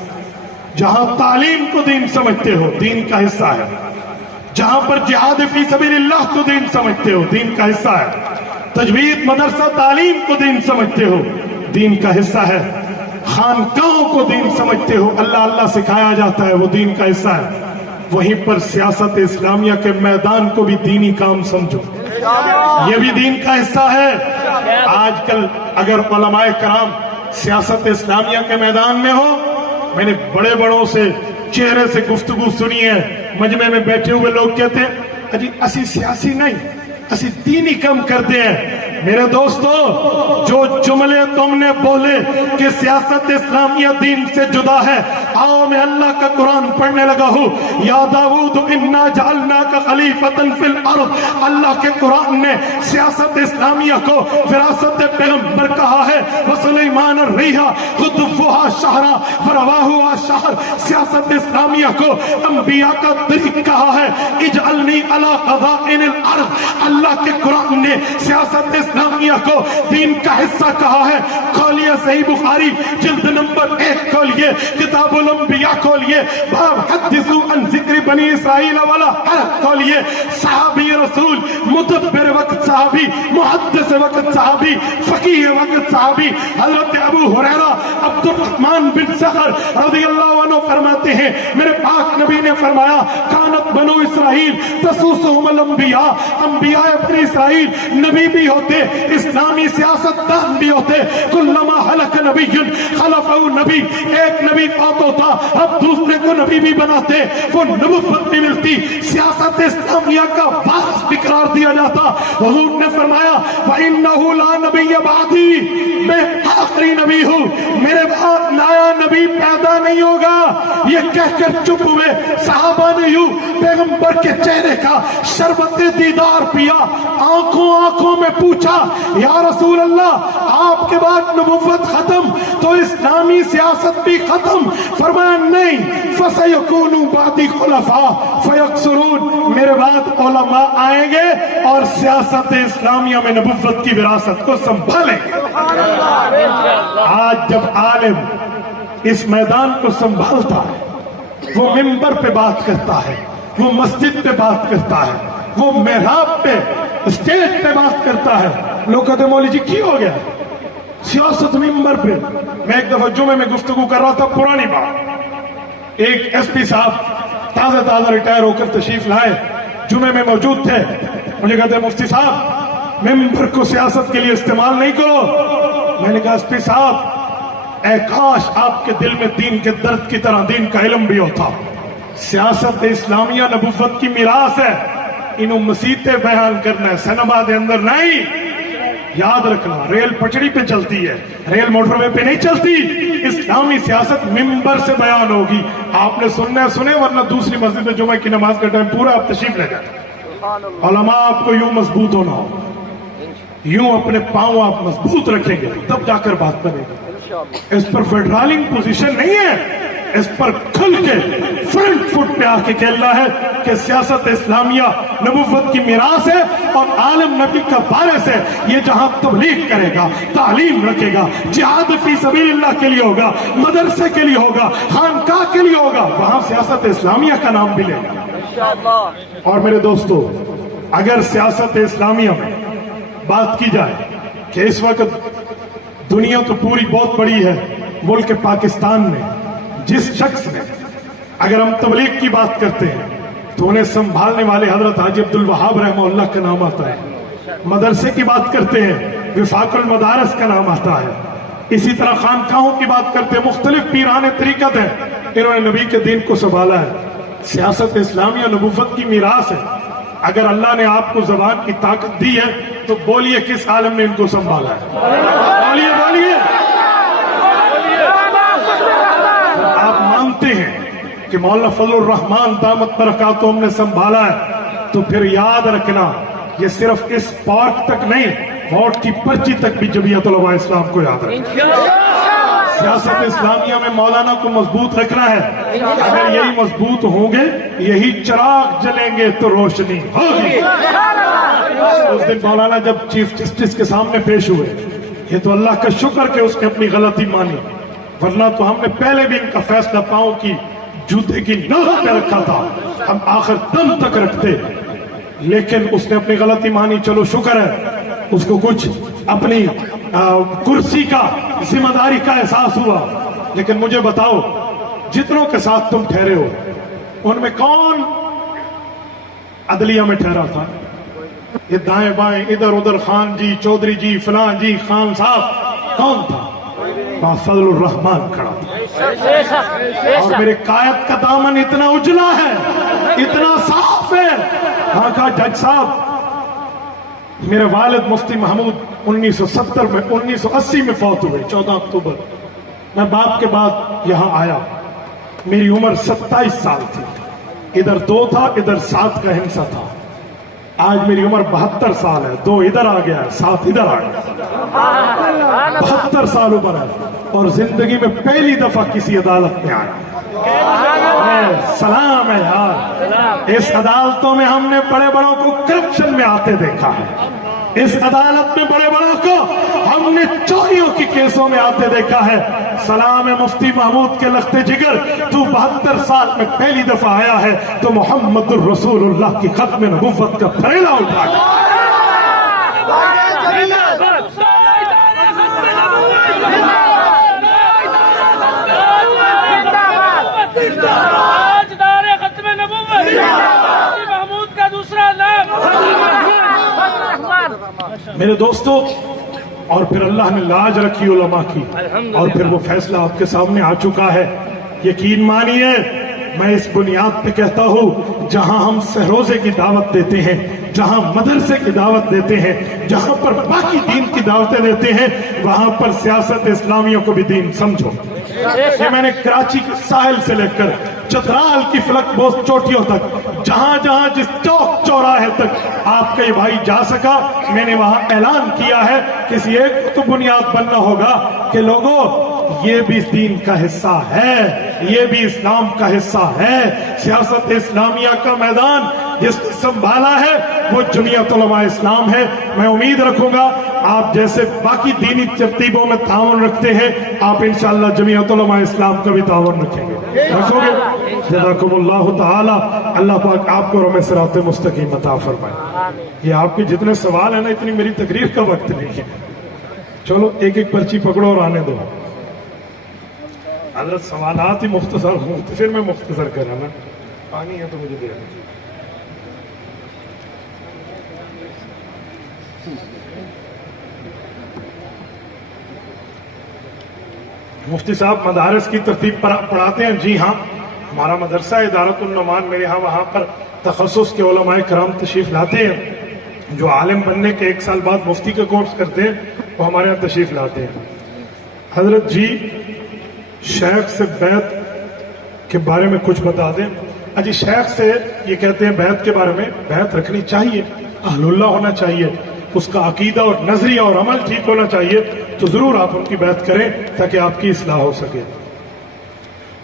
جہاں تعلیم کو دین سمجھتے ہو دین کا حصہ ہے, جہاں پر جہاد فی سبیل اللہ کو دین سمجھتے ہو دین کا حصہ ہے, تجوید مدرسہ تعلیم کو دین سمجھتے ہو دین کا حصہ ہے, خانقاہوں کو دین سمجھتے ہو اللہ اللہ سکھایا جاتا ہے وہ دین کا حصہ ہے, وہیں پر سیاست اسلامیہ کے میدان کو بھی دینی کام سمجھو یہ بھی دین کا حصہ ہے. آج کل اگر علماء کرام سیاست اسلامیہ کے میدان میں ہو, میں نے بڑے بڑوں سے چہرے سے گفتگو سنی ہے, مجمع میں بیٹھے ہوئے لوگ کہتے ہیں اجی اسی سیاسی نہیں اسی دینی کم کرتے ہیں. میرے دوستو جو جملے تم نے بولے کہ سیاست اسلامیہ دین سے جدا ہے, آؤ میں اللہ کا قرآن پڑھنے لگا ہوں. یا داؤد انا جعلناک خلیفۃ فی الارض, اللہ کے قرآن نے سیاست اسلامیہ کو وراثت پیغمبر کہا ہے. وسلیمان الریح قطفها شہرا ورواہها شہر, سیاست اسلامیہ کو انبیاء کا طریق کہا ہے. اجعلنی علی خزائن الارض, اللہ کے قرآن نے سیاست اسلامیہ کو دین کا حصہ کہا ہے. کھولیے صحیح بخاری جلد نمبر 1 کھولیے, کتاب الانبیاء کھولیے, باب حدثوا عن ذکر بنی اسرائیل ولا حرج کھولیے. صحابی رسول, مدبر وقت صحابی, محدث وقت صحابی, فقیہ وقت صحابی حضرت ابو ہریرہ عبد الرحمن بن صخر رضی اللہ عنہ فرماتے ہیں میرے پاک نبی نے فرمایا کانت بنو اسرائیل تسوسهم الانبیاء, انبیاء اپنے اسرائیل نبی بھی ہوتے, اسلامی سیاست دان بھی ہوتے. کلما ہلک نبی خلفہ نبی, ایک نبی فوت ہوتا اب دوسرے کو نبی بھی بناتے, وہ نبوت بھی ملتی, سیاست اسلامیہ کا وارث بھی قرار دیا جاتا. حضور نے فرمایا وَإِنَّهُ لَا نَبِيَّ بَعْدِي, میں آخری نبی ہوں, میرے بعد نیا نبی پیدا نہیں ہوگا. یہ کہہ کر چپ ہوئے. صحابہ نے یوں پیغمبر کے چہرے کا شربت دیدار پیا, آنکھوں میں پوچھا یا رسول اللہ آپ کے بعد نبوت ختم تو اسلامی سیاست بھی ختم؟ فرمایا نہیں, فَسَيَكُونُ بَعْدِي خُلَفَاءَ فَيَكْثُرُونَ, میرے بعد علماء آئیں گے اور سیاست اسلامیہ میں نبوت کی وراثت کو سنبھالیں گے. آج جب عالم اس میدان کو سنبھالتا ہے, وہ منبر پہ بات کرتا ہے, وہ مسجد پہ بات کرتا ہے, وہ محراب پہ اسٹیج پہ بات کرتا ہے, لوگ کہتے ہیں مولوی جی کی ہو گیا سیاست منبر پہ. میں ایک دفعہ جمعے میں گفتگو کر رہا تھا, پرانی بات, ایک ایس پی صاحب تازہ ریٹائر ہو کر تشریف لائے, جمعے میں موجود تھے. مجھے کہتے ہیں مفتی صاحب ممبر کو سیاست کے لیے استعمال نہیں کرو. میں نے کہا ایس پی صاحب اے کاش آپ کے دل میں دین کے درد کی طرح دین کا علم بھی ہوتا. سیاست اسلامیہ نبوت کی میراث ہے, انہوں مسیطے بیان کرنا ہے, سینما دے اندر نہیں. یاد رکھنا ریل پٹڑی پہ چلتی ہے، ریل موٹر وے پہ نہیں چلتی. اسلامی سیاست ممبر سے بیان ہوگی. آپ نے سننا ہے سنے، ورنہ دوسری مسجد میں جمعہ کی نماز کا ٹائم پورا آپ تشریف لے جائیں. علماء آپ کو یوں مضبوط ہونا ہو، یوں اپنے پاؤں آپ مضبوط رکھیں گے تب جا کر بات بنے گی. اس پر فیڈرالنگ پوزیشن نہیں ہے، اس پر کھل کے فرنٹ فٹ پہ آ کے کہنا ہے کہ سیاست اسلامیہ نبوت کی میراث ہے اور عالم نبی کا وارث ہے. یہ جہاں تبلیغ کرے گا، تعلیم رکھے گا، جہاد فی سبیل اللہ کے لیے ہوگا، مدرسے کے لیے ہوگا، خانقاہ کے لیے ہوگا، وہاں سیاست اسلامیہ کا نام بھی لے گا. اور میرے دوستو، اگر سیاست اسلامیہ میں بات کی جائے کہ اس وقت دنیا تو پوری بہت بڑی ہے، ملک پاکستان میں جس شخص نے، اگر ہم تبلیغ کی بات کرتے ہیں تو انہیں سنبھالنے والے حضرت حاجی عبدالوہاب رحمہ اللہ کا نام آتا ہے. مدرسے کی بات کرتے ہیں، وفاق المدارس کا نام آتا ہے. اسی طرح خانقاہوں کی بات کرتے ہیں، مختلف پیران طریقت ہیں، انہوں نے نبی کے دین کو سنبھالا ہے. سیاست اسلامیہ نبوت کی میراث ہے. اگر اللہ نے آپ کو زبان کی طاقت دی ہے تو بولیے کس عالم نے ان کو سنبھالا ہے؟ بولیے بولیے. آپ مانتے ہیں کہ مولانا فضل الرحمان دامت برکاتہم نے سنبھالا ہے تو پھر یاد رکھنا یہ صرف اس پارک تک نہیں، ووٹ کی پرچی تک بھی جمعیت علماء اسلام کو یاد رکھنا. سیاست اسلامیہ میں مولانا کو مضبوط رکھنا ہے. اگر یہی مضبوط ہوں گے، یہی چراغ جلیں گے تو روشنی ہوگی. اس دن مولانا جب چیف جسٹس کے سامنے پیش ہوئے، یہ تو اللہ کا شکر کہ اس نے اپنی غلطی مانی، ورنہ تو ہم نے پہلے بھی ان کا فیصلہ پاؤں کی جوتے کی نوک پہ رکھا تھا، ہم آخر دم تک رکھتے. لیکن اس نے اپنی غلطی مانی، چلو شکر ہے اس کو کچھ اپنی کرسی کا ذمہ داری کا احساس ہوا. لیکن مجھے بتاؤ، جتنوں کے ساتھ تم ٹھہرے ہو ان میں کون عدلیہ میں ٹھہرا تھا؟ یہ دائیں بائیں ادھر ادھر خان جی، چودھری جی، فلاں جی، خان صاحب، کون تھا؟ فضل الرحمان کھڑا تھا. اور میرے قائد کا دامن اتنا اجلا ہے، اتنا صاف ہے. ہاں کہا جج صاحب، میرے والد مفتی محمود 1980 میں فوت ہوئے، 14 اکتوبر. میں باپ کے بعد یہاں آیا، میری عمر 27 سال تھی. ادھر 2 تھا، ادھر 7 کا ہندسہ تھا. آج میری عمر 72 سال ہے، 2 ادھر آ گیا، 7 ادھر آ گیا. 72 سال عمر ہے اور زندگی میں پہلی دفعہ کسی عدالت میں آیا. سلام ہے یار. اس عدالتوں میں ہم نے بڑے بڑوں کو کرپشن میں آتے دیکھا ہے، اس عدالت میں بڑے بڑوں کو ہم نے چوریوں کی کیسوں میں آتے دیکھا ہے. سلام ہے مفتی محمود کے لخت جگر، تو 72 سال میں پہلی دفعہ آیا ہے تو محمد الرسول اللہ کی ختم نبوت کا پھریلا اٹھا گیا. محمود کا دوسرا نام. میرے دوستو، اور پھر اللہ نے لاج رکھی علماء کی، اور پھر وہ فیصلہ آپ کے سامنے آ چکا ہے. یقین مانیے، میں اس بنیاد پہ کہتا ہوں جہاں ہم سہروزے کی دعوت دیتے ہیں، جہاں مدرسے کی دعوت دیتے ہیں، جہاں پر باقی دین کی دعوتیں دیتے ہیں، وہاں پر سیاست اسلامیوں کو بھی دین سمجھو. یہ میں نے کراچی کے ساحل سے لے کر چترال کی فلک بوس چوٹیوں تک، جہاں جہاں جس چوک چوراہے تک آپ کا یہ بھائی جا سکا، میں نے وہاں اعلان کیا ہے کسی ایک تو بنیاد بننا ہوگا کہ لوگوں یہ بھی دین کا حصہ ہے، یہ بھی اسلام کا حصہ ہے. سیاست اسلامیہ کا میدان جس نے سنبھالا ہے وہ جمعیت علماء اسلام ہے. میں امید رکھوں گا آپ جیسے باقی دینی ترتیبوں میں تعاون رکھتے ہیں، آپ انشاءاللہ جمعیت علماء اسلام کا بھی تعاون رکھیں گے. رکھو گے؟ جزاکم اللہ تعالی. اللہ پاک آپ کو رمے صراط مستقیم عطا فرمائے. یہ آپ کے جتنے سوال ہیں نا، اتنی میری تقریر کا وقت نہیں ہے. چلو ایک ایک پرچی پکڑو اور آنے دو. حضرت سوالات ہی مختصر ہوں تو پھر میں مختصر کرا نا. پانی ہے تو مجھے دے دیں. مفتی صاحب مدارس کی ترتیب پر پڑھاتے ہیں؟ جی ہاں، ہمارا مدرسہ ادارت النعمان، میرے ہاں وہاں پر تخصص کے علماء کرام تشریف لاتے ہیں. جو عالم بننے کے 1 سال بعد مفتی کا کورس کرتے ہیں وہ ہمارے یہاں تشریف لاتے ہیں. حضرت جی شیخ سے بیعت کے بارے میں کچھ بتا دیں. جی شیخ سے یہ کہتے ہیں بیعت کے بارے میں بیعت رکھنی چاہیے, اہل اللہ ہونا چاہیے, اس کا عقیدہ اور نظریہ اور عمل ٹھیک ہونا چاہیے, تو ضرور آپ ان کی بیعت کریں تاکہ آپ کی اصلاح ہو سکے.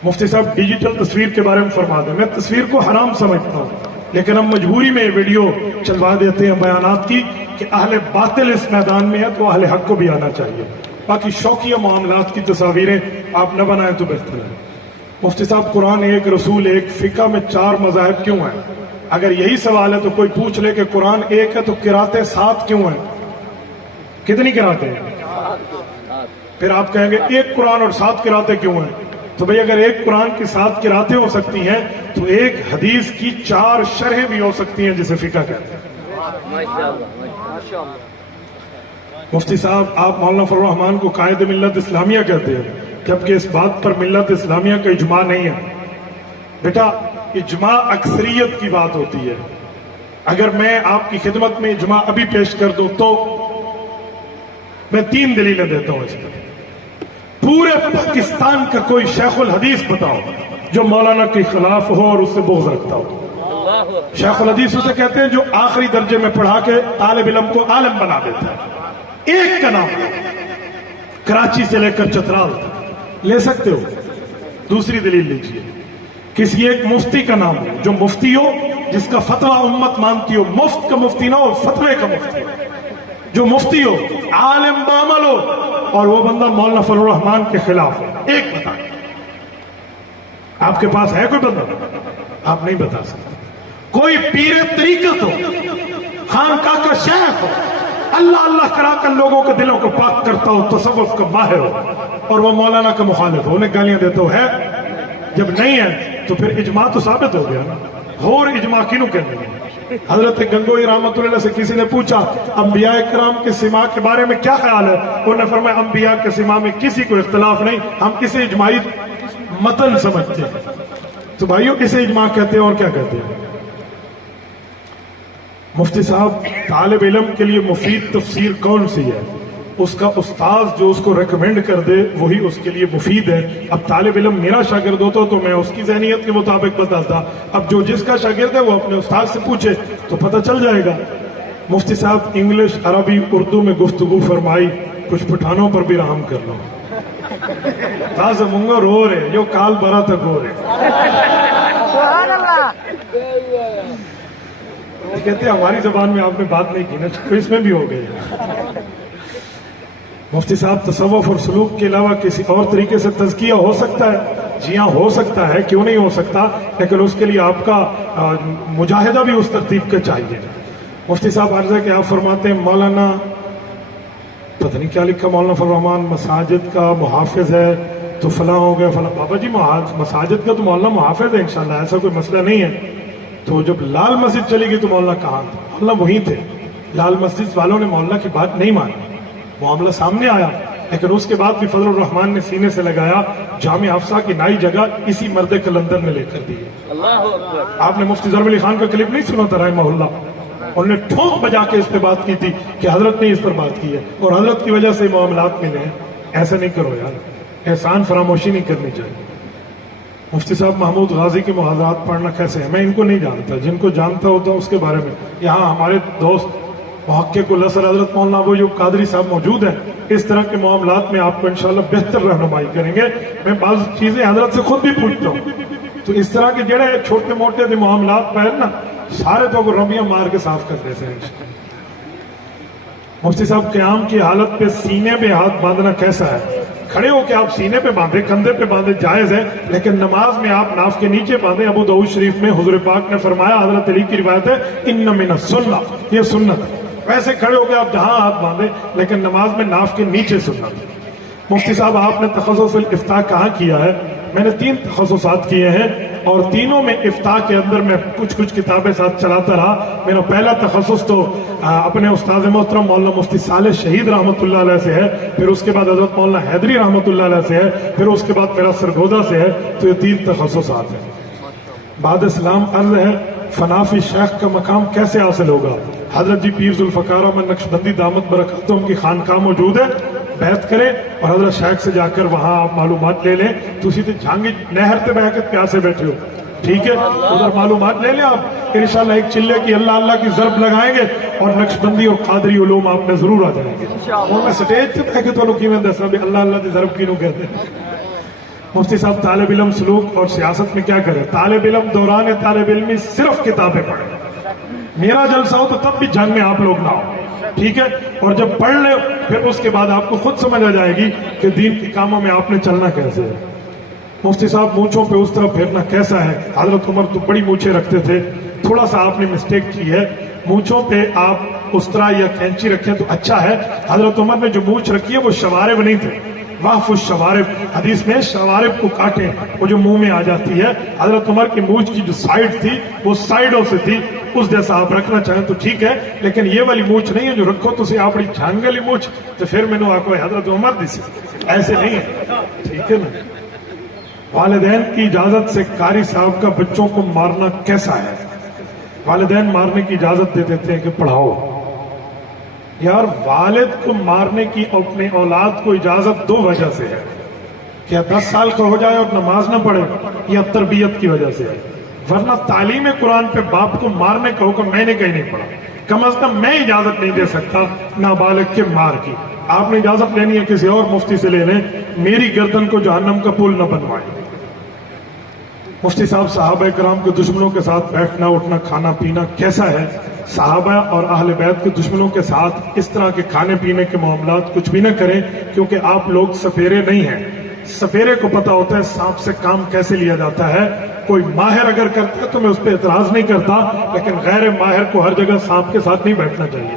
مفتی صاحب ڈیجیٹل تصویر کے بارے میں فرما دیں. میں تصویر کو حرام سمجھتا ہوں, لیکن ہم مجبوری میں ویڈیو چلوا دیتے ہیں بیانات کی کہ اہل باطل اس میدان میں ہے تو اہل حق کو بھی آنا چاہیے. باقی شوقیہ معاملات کی تصاویریں آپ نہ بنائیں تو بہتر ہے. مفتی صاحب قرآن ایک, رسول ایک, فقہ میں 4 مذاہب کیوں ہیں؟ اگر یہی سوال ہے تو کوئی پوچھ لے کہ قرآن ایک ہے تو قراتیں 7 کیوں ہیں؟ کتنی قراتیں ہیں؟ پھر آپ کہیں گے ایک قرآن اور 7 قراتیں کیوں ہیں؟ تو بھئی اگر ایک قرآن کی 7 قراتیں ہو سکتی ہیں تو ایک حدیث کی 4 شرحیں بھی ہو سکتی ہیں جسے فقہ کہتے ہیں. مفتی صاحب آپ مولانا فضل الرحمان کو قائد ملت اسلامیہ کہتے ہیں, جبکہ اس بات پر ملت اسلامیہ کا اجماع نہیں ہے. بیٹا اجماع اکثریت کی بات ہوتی ہے. اگر میں آپ کی خدمت میں اجماع ابھی پیش کر دوں تو میں 3 دلیلیں دیتا ہوں اس پر. پورے پاکستان کا کوئی شیخ الحدیث بتاؤ جو مولانا کے خلاف ہو اور اس سے بغض رکھتا ہو. شیخ الحدیث اسے کہتے ہیں جو آخری درجے میں پڑھا کے طالب علم کو عالم بنا دیتا ہے. ایک کا نام کراچی سے لے کر چترال لے سکتے ہو. دوسری دلیل لیجئے, کسی ایک مفتی کا نام ہے جو مفتی ہو, جس کا فتویٰ امت مانتی ہو, مفت کا مفتی نہ ہو, فتوے کا مفتی ہو, جو مفتی ہو, عالم بعمل ہو, اور وہ بندہ مولانا فضل الرحمان کے خلاف ہو. ایک بتا, آپ کے پاس ہے کوئی بندہ؟ آپ نہیں بتا سکتے. کوئی پیر طریقت ہو, خانقاہ کا شیخ ہو, اللہ اللہ کرا کر لوگوں کے دلوں کو پاک کرتا ہو, تصوف کا ماہر ہو, اور وہ مولانا کا مخالف ہو, انہیں گالیاں دیتا ہو, ہے؟ جب نہیں ہے تو پھر اجماع تو ثابت ہو گیا نا. اور اجماع کینوں کہنے ہیں؟ حضرت گنگوئی رحمۃ اللہ سے کسی نے پوچھا انبیاء کرام کے سما کے بارے میں کیا خیال ہے؟ انہوں نے فرمایا انبیاء کے سما میں کسی کو اختلاف نہیں, ہم اسے اجماعی متن سمجھتے ہیں. تو بھائیوں اسے اجماع کہتے ہیں اور کیا کہتے ہیں؟ مفتی صاحب طالب علم کے لیے مفید تفسیر کون سی ہے؟ اس کا استاذ جو اس کو ریکمینڈ کر دے وہی اس کے لیے مفید ہے. اب طالب علم میرا شاگرد ہوتا تو میں اس کی ذہنیت کے مطابق بتاتا. اب جو جس کا شاگرد ہے وہ اپنے استاذ سے پوچھے تو پتہ چل جائے گا. مفتی صاحب انگلش, عربی, اردو میں گفتگو فرمائی, کچھ پٹھانوں پر بھی رحم کر لو. تازہ منگا رو رہے جو کال برا تک ہو رہے. کہتے ہیں ہماری زبان میں آپ نے بات نہیں کی نا, تو اس میں بھی ہو گئی. مفتی صاحب تصوف اور سلوک کے علاوہ کسی اور طریقے سے تزکیہ ہو سکتا ہے؟ جی ہاں ہو سکتا ہے, کیوں نہیں ہو سکتا, لیکن اس کے لیے آپ کا مجاہدہ بھی اس ترتیب کا چاہیے. مفتی صاحب عرض ہے کہ آپ فرماتے ہیں مولانا پتہ نہیں کیا لکھا, مولانا فضل الرحمان مساجد کا محافظ ہے تو فلاں ہو گیا فلاں. بابا جی مساجد کا تو مولانا محافظ ہے انشاءاللہ, ایسا کوئی مسئلہ نہیں ہے. تو جب لال مسجد چلی گئی تو مولانا کہاں تھا؟ مولانا وہیں تھے. لال مسجد والوں نے مولانا کی بات نہیں مانی, معاملہ سامنے آیا, لیکن اس کے بعد بھی فضل الرحمان نے سینے سے لگایا. جامع حفصہ کی نئی جگہ اسی مرد کلندر نے لے کر دی. آپ نے مفتی ضرب علی خان کا کلپ نہیں سنا تھا رحمہ اللہ؟ انہوں نے ٹھونک بجا کے اس پہ بات کی تھی کہ حضرت نے اس پر بات کی ہے اور حضرت کی وجہ سے معاملات ملے ہیں. ایسا نہیں کرو یار, احسان فراموشی نہیں کرنی چاہیے. مفتی صاحب محمود غازی کے محاذات پڑھنا کیسے ہے؟ میں ان کو نہیں جانتا, جن کو جانتا ہوتا اس کے بارے میں. یہاں ہمارے دوست محقق الاسر حضرت مولانا ابو ایوب قادری صاحب موجود ہیں, اس طرح کے معاملات میں آپ کو انشاءاللہ بہتر رہنمائی کریں گے. میں بعض چیزیں حضرت سے خود بھی پوچھتا ہوں, تو اس طرح کے جڑے چھوٹے موٹے معاملات پہ نا سارے تو رمیاں مار کے صاف کر دیتے ہیں. مفتی صاحب قیام کی حالت پہ سینے پہ ہاتھ باندھنا کیسا ہے؟ کھڑے ہو کے آپ سینے پہ باندھے, کندھے پہ باندھے جائز ہے, لیکن نماز میں آپ ناف کے نیچے باندھیں. ابو داؤد شریف میں حضور پاک نے فرمایا, حضرت علی کی روایت ہے, ان من السنہ, یہ سنت ہے. ویسے کھڑے ہو کے آپ جہاں ہاتھ باندھیں, لیکن نماز میں ناف کے نیچے سنت ہے. مفتی صاحب آپ نے تخصص الافتاء کہاں کیا ہے؟ میں نے 3 تخصصات کیے ہیں اور تینوں میں افتاء کے اندر میں کچھ کتابیں ساتھ چلاتا رہا. میرا پہلا تخصص تو اپنے استاد محترم مولانا مفتی صالح شہید رحمۃ اللہ علیہ سے ہے, پھر اس کے بعد حضرت مولانا حیدری رحمۃ اللہ علیہ سے ہے, پھر اس کے بعد میرا سرگودا سے ہے. تو یہ 3 تخصصات ہیں. بعد اسلام عرض ہے فنا فی شیخ کا مقام کیسے حاصل ہوگا؟ حضرت جی پیر ذوالفقار احمد نقشبندی دامت برکاتہم کی خانقاہ موجود ہے، بیعت کریں اور حضرت شیخ سے جا کر وہاں آپ معلومات لے لیں. تسی تے جھانگی نہر تے بیٹھ کے پیاسے بیٹھے ہو، ٹھیک ہے، ادھر معلومات لے لیں آپ. انشاءاللہ ایک چلے کی اللہ اللہ کی ضرب لگائیں گے اور نقشبندی اور قادری علوم آپ میں ضرور آ جائیں گے. اور میں سٹیج تے بیٹھ کے تو کیویں دساں بھی اللہ اللہ دی ضرب کینوں کہتے ہیں. مفتی صاحب طالب علم سلوک اور سیاست میں کیا کرے؟ طالب علم دوران طالب علمی صرف کتابیں پڑھیں. میرا جلسہ ہو تو تب بھی جنگ میں آپ لوگ نہ ہو، ٹھیک ہے، اور جب پڑھ لیں پھر اس کے بعد آپ کو خود سمجھ آ جائے گی کہ دین کے کاموں میں آپ نے چلنا کیسے ہے. مفتی صاحب مونچھوں پہ اس طرح پھیرنا کیسا ہے؟ حضرت عمر تو بڑی مونچھیں رکھتے تھے، تھوڑا سا آپ نے مسٹیک کی ہے، مونچھوں پہ آپ اس طرح یا کینچی رکھیں تو اچھا ہے. حضرت عمر نے جو مونچھ رکھی ہے وہ شوارب نہیں تھے، واف الشوارب، حدیث میں شوارب کو کاٹیں وہ جو منہ میں آ جاتی ہے. حضرت عمر کی مونچھ کی جو سائڈ تھی وہ سائڈوں سے تھی، اس جیسا آپ رکھنا چاہیں تو ٹھیک ہے، لیکن یہ والی مونچھ نہیں ہے جو رکھو تو آپ بڑی جھانگلی مونچھ تو پھر میں نے آپ کو حضرت عمر دی سی، ایسے نہیں ہے، ٹھیک ہے نا. والدین کی اجازت سے قاری صاحب کا بچوں کو مارنا کیسا ہے؟ والدین مارنے کی اجازت دے دیتے ہیں کہ پڑھاؤ. یار والد کو مارنے کی اپنے اولاد کو اجازت دو وجہ سے ہے، کیا 10 سال کا ہو جائے اور نماز نہ پڑھے، یا تربیت کی وجہ سے ہے. ورنہ تعلیم قرآن پہ باپ کو مارنے کا حکم میں نے کہیں نہیں پڑھا. کم از کم میں اجازت نہیں دے سکتا نابالغ کے مار کی. آپ نے اجازت لینی ہے کسی اور مفتی سے لے لیں، میری گردن کو جہنم کا پل نہ بنوائیں. مفتی صاحب صحابہ کرام کے دشمنوں کے ساتھ بیٹھنا اٹھنا کھانا پینا کیسا ہے؟ صحابہ اور اہل بیت کے دشمنوں کے ساتھ اس طرح کے کھانے پینے کے معاملات کچھ بھی نہ کریں، کیونکہ آپ لوگ سفیرے نہیں ہیں. سفیرے کو پتا ہوتا ہے سانپ سے کام کیسے لیا جاتا ہے. کوئی ماہر اگر کرتا ہے تو میں اس پہ اعتراض نہیں کرتا، لیکن غیر ماہر کو ہر جگہ سانپ کے ساتھ نہیں بیٹھنا چاہیے،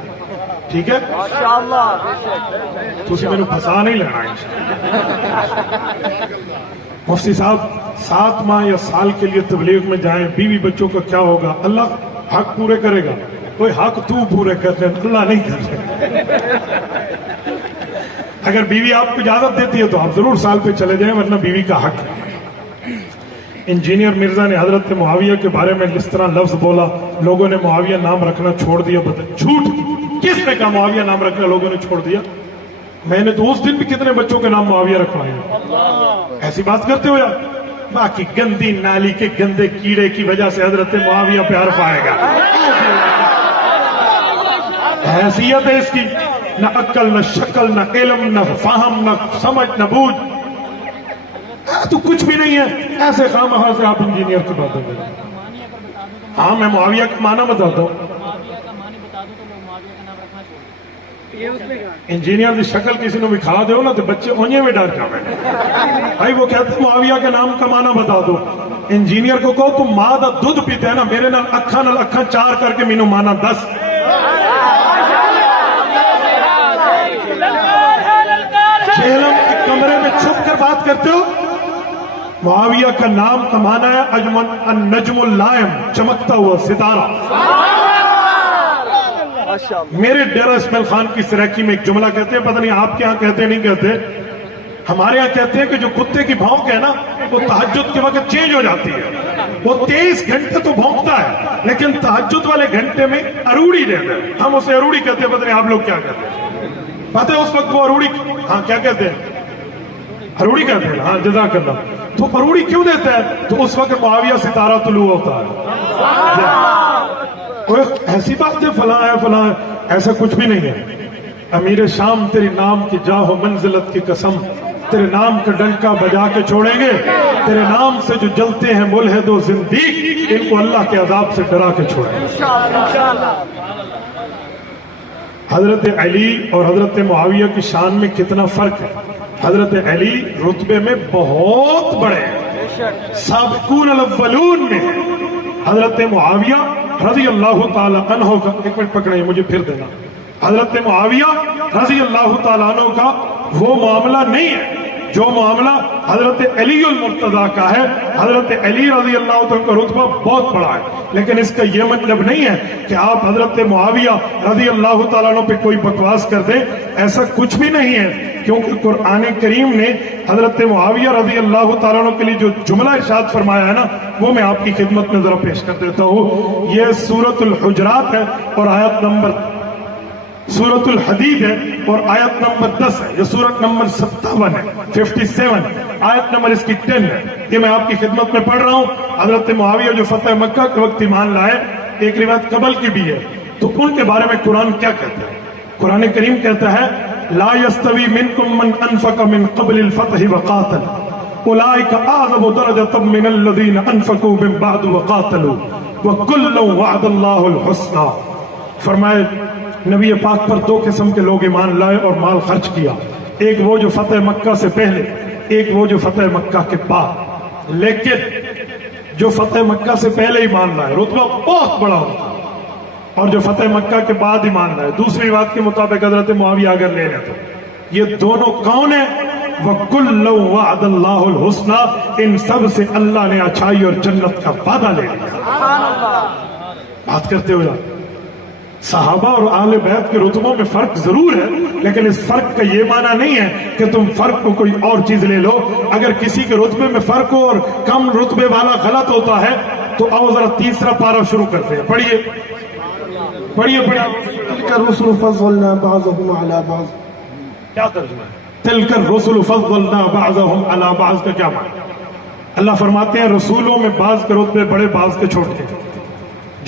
ٹھیک ہے. تسی میں نے پھنسا نہیں لینا انشاءاللہ. مفتی صاحب 7 ماہ یا سال کے لیے تبلیغ میں جائیں، بیوی بچوں کا کیا ہوگا؟ اللہ حق پورے کرے گا. کوئی حق تو پورے کر لیں، اللہ نہیں کر لے. اگر بیوی آپ کو اجازت دیتی ہے تو آپ ضرور سال پہ چلے جائیں، ورنہ بیوی کا حق ہے. انجینئر مرزا نے حضرت معاویہ کے بارے میں اس طرح لفظ بولا، لوگوں نے معاویہ نام رکھنا چھوڑ دیا. جھوٹ، کس نے کہا معاویہ نام رکھنا لوگوں نے چھوڑ دیا؟ میں نے تو اس دن بھی کتنے بچوں کے نام معاویہ رکھوائے ہیں. ایسی بات کرتے ہو یار؟ باقی گندی نالی کے گندے کیڑے کی وجہ سے حضرت معاویہ پہ حرف آئے گا. حیثیت ہے اس کی، نہ عقل نہ شکل نہ علم نہ فہم نہ سمجھ نہ بوجھ، تو کچھ بھی نہیں ہے. ایسے خواہ سے آپ انجینئر کی باتیں کریں. ہاں میں معاویہ کا معنی بتاتا ہوں. انجینئر کی شکل کسی نے دکھا دو نا تو بچے اونجے میں ڈر جائیں. بھائی وہ کہتے ہیں معاویہ کے نام کا معنی بتا دو. انجینئر کو کہو تم ماں دا دودھ پیتے ہیں نا، میرے نال اکھاں چار کر کے مینوں مانا 10. جہلم کے کمرے میں چھپ کر بات کرتے ہو. معاویہ کا نام کا معنی ہے النجم اللائم، چمکتا ہوا ستارہ. میرے ڈیرہ اسماعیل خان کی سریکی میں ایک جملہ کہتے ہیں، پتہ نہیں آپ کے ہاں کہتے نہیں کہتے، ہمارے ہاں کہتے ہیں کہ جو کتے کی بھونک ہے نا وہ تہجد کے وقت چینج ہو جاتی ہے. وہ 23 گھنٹے تو بھونکتا ہے لیکن تہجد والے گھنٹے میں اروڑی دیتا ہے. ہم اسے اروڑی کہتے ہیں، پتہ نہیں آپ لوگ کیا کہتے ہیں. پتہ ہے اس وقت وہ اروڑی، ہاں کیا کہتے ہیں؟ اروڑی کہتے ہیں. ہاں جزاک اللہ. تو اروڑی کیوں دیتا ہے؟ تو اس وقت معاویہ ستارہ طلوع ہوتا ہے. کوئی ایسی بات ہے فلاں ہے فلاں ہے، ایسا کچھ بھی نہیں ہے. امیر شام تیری نام کی جاہ و منزلت کی قسم، تیرے نام کا ڈنکا بجا کے چھوڑیں گے. تیرے نام سے جو جلتے ہیں ملحد و زندیق، ان کو اللہ کے عذاب سے ڈرا کے چھوڑیں گے. حضرت علی اور حضرت معاویہ کی شان میں کتنا فرق ہے؟ حضرت علی رتبے میں بہت بڑے ہیں، سابقون الاولون میں. حضرت معاویہ رضی اللہ تعالی عنہ کا، ایک منٹ پکڑیں مجھے پھر دینا. حضرت معاویہ رضی اللہ تعالی عنہ کا وہ معاملہ نہیں ہے جو معاملہ حضرت علی المرتضیٰ کا ہے، حضرت علی رضی اللہ عنہ کا رتبہ بہت بڑا ہے، لیکن اس کا یہ مطلب نہیں ہے کہ آپ حضرت معاویہ رضی اللہ تعالیٰ عنہ پہ کوئی بکواس کر دیں، ایسا کچھ بھی نہیں ہے، کیونکہ قرآن کریم نے حضرت معاویہ رضی اللہ تعالیٰ عنہ کے لیے جو جملہ ارشاد فرمایا ہے نا، وہ میں آپ کی خدمت میں ذرا پیش کر دیتا ہوں۔ یہ سورۃ الحجرات ہے اور آیت نمبر، سورۃ الحدید ہے اور آیت نمبر 10 ہے، یہ سورۃ نمبر 57 ہے، 57 آیت نمبر اس کی 10 ہے، یہ میں آپ کی خدمت میں پڑھ رہا ہوں۔ حضرت معاویہ جو فتح مکہ کے وقت ایمان لائے، ایک روایت قبل کی بھی ہے، تو ان کے بارے میں قرآن کیا کہتا ہے؟ قرآن کریم کہتا ہے لا يستوي منكم من انفق من قبل الفتح وقاتل اولئك اعظم درجة من الذين انفقوا من بعد وقاتلوا وكلا وعد الله الحسنى۔ فرمائے نبی پاک پر دو قسم کے لوگ ایمان لائے اور مال خرچ کیا، ایک وہ جو فتح مکہ سے پہلے، ایک وہ جو فتح مکہ کے بعد۔ لیکن جو فتح مکہ سے پہلے ایمان لائے رتبہ بہت بڑا ہوتا، اور جو فتح مکہ کے بعد ایمان لائے، دوسری بات کے مطابق حضرت معاویہ اگر لے لیں تو یہ دونوں کون ہیں؟ وَكُلًّا وَعَدَ اللَّهُ الْحُسْنَى، ان سب سے اللہ نے اچھائی اور جنت کا وعدہ لے لیا۔ بات کرتے ہوئے صحابہ اور اہل بیت کے رتبوں میں فرق ضرور ہے، لیکن اس فرق کا یہ معنی نہیں ہے کہ تم فرق کو کوئی اور چیز لے لو۔ اگر کسی کے رتبے میں فرق ہو اور کم رتبے والا غلط ہوتا ہے تو آؤ ذرا تیسرا پارہ شروع کرتے ہیں، پڑھیے پڑھیے پڑھیے۔ تلك الرسل فضلنا بعضهم على بعض، کیا ترجمہ ہے؟ تلک الرسل فضلنا بعضهم على بعض کا کیا معنی؟ اللہ فرماتے ہیں رسولوں میں بعض کے رتبے بڑے، بعض کے چھوٹے ہیں۔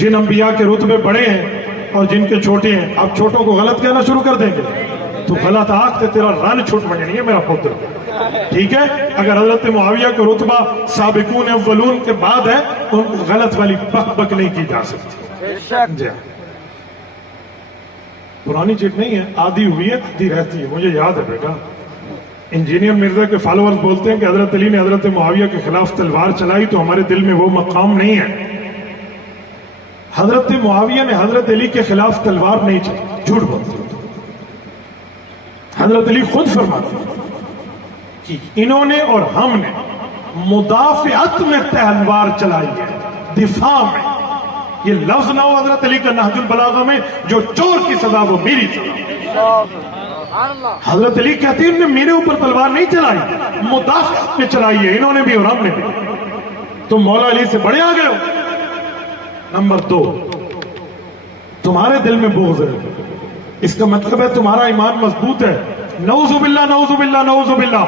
جن انبیاء کے رتبے بڑے ہیں اور جن کے چھوٹے ہیں، آپ چھوٹوں کو غلط کہنا شروع کر دیں گے تو غلط آنکھ تے تیرا رن چھوٹ پڑے نہیں ہے میرا پتر، ٹھیک ہے؟ اگر حضرت معاویہ کا رتبہ سابقون اولون کے بعد ہے تو ان کو غلط والی بک بک نہیں کی جا سکتی۔ جی پرانی چیٹ نہیں ہے، آدھی ہوئی ہے آدھی رہتی ہے، مجھے یاد ہے بیٹا۔ انجینئر مرزا کے فالوورز بولتے ہیں کہ حضرت علی نے حضرت معاویہ کے خلاف تلوار چلائی تو ہمارے دل میں وہ مقام نہیں ہے۔ حضرت معاویہ نے حضرت علی کے خلاف تلوار نہیں چلائی، جھوٹ بولتے ہیں۔ حضرت علی خود فرماتے ہیں کہ انہوں نے اور ہم نے مدافعت میں تلوار چلائی ہے، دفاع میں۔ یہ لفظ نہ ہو حضرت علی کا نہج البلاغہ میں، جو چور کی سزا وہ میری سزا۔ حضرت علی کہتے ہیں انہوں نے میرے اوپر تلوار نہیں چلائی، مدافعت میں چلائی ہے، انہوں نے بھی اور ہم نے بھی۔ تم مولا علی سے بڑے آ گئے ہو۔ نمبر 2، تمہارے دل میں بغض ہے، اس کا مطلب ہے تمہارا ایمان مضبوط ہے۔ نعوذ باللہ نعوذ باللہ نعوذ باللہ۔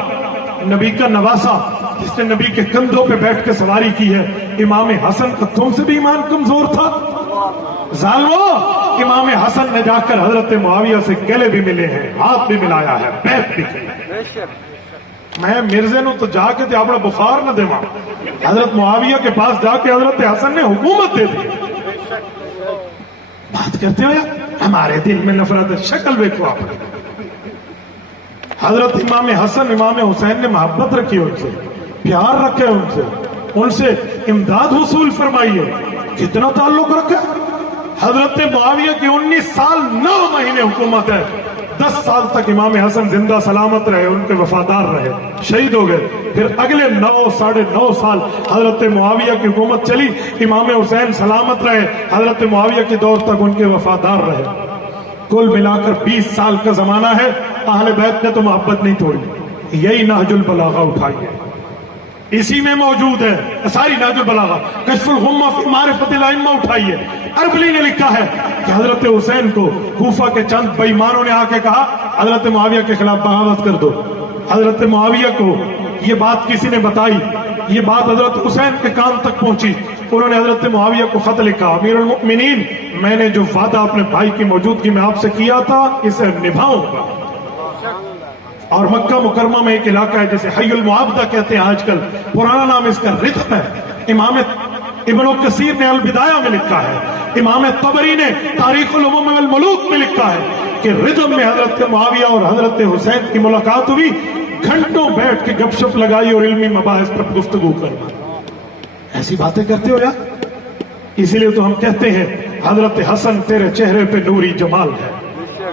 نبی کا نواسا جس نے نبی کے کندھوں پہ بیٹھ کے سواری کی ہے، امام حسن کا تم سے بھی ایمان کمزور تھا؟ ظالمو، امام حسن نے جا کر حضرت معاویہ سے گلے بھی ملے ہیں، ہاتھ بھی ملایا ہے، بیعت بھی کی۔ میں مرزے نو تو جا کے اپنا بخار نہ دے ماں، حضرت معاویہ کے پاس جا کے حضرت حسن نے حکومت دے دی۔ بات کرتے ہو ہمارے دل میں نفرت ہے، شکل دیکھو آپ۔ حضرت امام حسن امام حسین نے محبت رکھی ان سے، پیار رکھے ان سے امداد حصول فرمائی ہے، کتنا تعلق رکھا۔ حضرت معاویہ کی 19 سال 9 مہینے حکومت ہے، 10 سال تک امام حسن زندہ سلامت رہے، ان کے وفادار رہے، شہید ہو گئے۔ پھر اگلے 9 ساڑھے 9 سال حضرت معاویہ کی حکومت چلی، امام حسین سلامت رہے، حضرت معاویہ کے دور تک ان کے وفادار رہے۔ کل ملا کر 20 سال کا زمانہ ہے، اہل بیت نے تو محبت نہیں توڑی۔ یہی نہج البلاغہ اٹھائی ہے، اسی میں موجود ہے ساری نہج البلاغہ۔ کشف الغمہ فی معرفت الائمہ اٹھائی ہے۔ اربلی نے لکھا ہے کہ حضرت حسین کو کوفہ کے چند بے ایمانوں نے آ کے کہا حضرت معاویہ کے خلاف بغاوت کر دو۔ حضرت معاویہ کو یہ بات کسی نے بتائی، یہ بات حضرت حسین کے کان تک پہنچی، انہوں نے حضرت معاویہ کو خط لکھا، امیر المؤمنین میں نے جو وعدہ اپنے بھائی کی موجودگی میں آپ سے کیا تھا اسے نبھاؤں گا۔ اور مکہ مکرمہ میں ایک علاقہ ہے جسے حی المعابدہ کہتے ہیں آج کل، پرانا نام اس کا رتم ہے۔ امام ابن کثیر نے البدایہ میں لکھا ہے، امام طبری نے تاریخ الامم والملوک میں لکھا ہے کہ رتم میں حضرت معاویہ اور حضرت حسین کی ملاقات ہوئی، گھنٹوں بیٹھ کے گپ شپ لگائی اور علمی مباحث پر گفتگو کرنا۔ ایسی باتیں کرتے ہو یار؟ اسی لیے تو ہم کہتے ہیں حضرت حسن تیرے چہرے پہ نوری جمال ہے،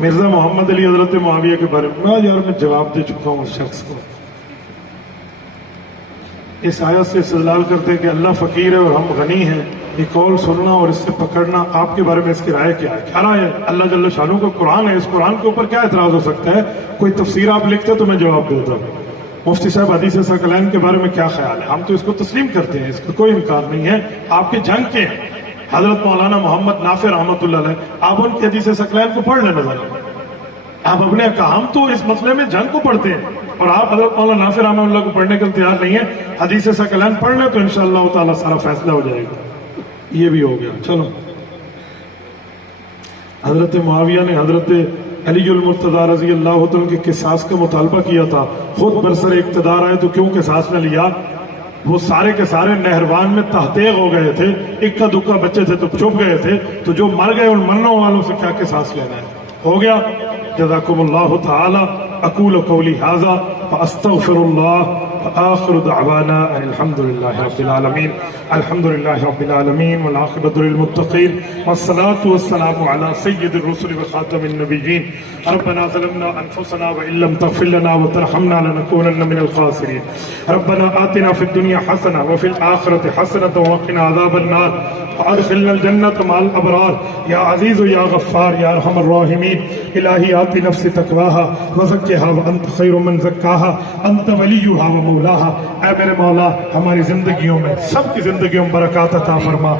مرزا محمد علی حضرت معاویہ کے بارے میں یار میں جواب دے چکا ہوں اس شخص کو. اس آیت سے استدلال کرتے ہیں کہ اللہ فقیر ہے اور ہم غنی ہیں. یہ قول سننا اور اس سے پکڑنا، آپ کے بارے میں اس کی رائے کیا ہے؟ کیا رائے ہے؟ اللہ جل شانہ کا قرآن ہے، اس قرآن کے اوپر کیا اعتراض ہو سکتا ہے؟ کوئی تفسیر آپ لکھتے تو میں جواب دیتا ہوں. مفتی صاحب حدیث ثقلین کے بارے میں کیا خیال ہے؟ ہم تو اس کو تسلیم کرتے ہیں، اس کا کوئی انکار نہیں ہے. آپ کے جنگ کے حضرت مولانا محمد نافع رحمۃ اللہ علیہ، آپ ان کی حدیث ثقلین کو پڑھ لیں نظر. آپ اپنے کہا ہم تو اس مسئلے میں جنگ کو پڑھتے ہیں اور آپ حضرت مولانا نافع رحمۃ اللہ کو پڑھنے کے لیے تیار نہیں ہیں. حدیث ثقلین پڑھ لیں تو انشاءاللہ تعالی سارا فیصلہ ہو جائے گا. یہ بھی ہو گیا. چلو، حضرت معاویہ نے حضرت علی المرتضیٰ رضی اللہ عنہ کے قصاص کا مطالبہ کیا تھا. خود برسر اقتدار آئے تو کیوں قصاص نہ لیا؟ وہ سارے کے سارے نہروان میں تحتیغ ہو گئے تھے، اکا دکا بچے تھے تو چھپ گئے تھے، تو جو مر گئے ان مرنے والوں سے کیا قصاص لینا ہے؟ ہو گیا. جزاکم اللہ تعالی. اقول قولی ھذا فاستغفر اللہ وآخر دعوانا الحمد للہ رب العالمین. الحمد للہ رب العالمین والعاقبۃ للمتقین والصلاة والسلام علی سید الرسل وخاتم النبیین. ربنا ظلمنا انفسنا وان لم تغفر لنا وترحمنا لنكونن من الخاسرین. ربنا آتنا فی الدنیا حسنہ وفی الآخرۃ حسنۃ وقنا عذاب النار وادخلنا الجنۃ مع الابرار. یا عزیز یا غفار یا ارحم الراحمین. الہی آتی نفس تقواها وزکها وانت خیر من زکاها انت ولیها ومولاها. اے میرے مولا، ہماری زندگیوں میں، سب کی زندگیوں میں برکات عطا فرما.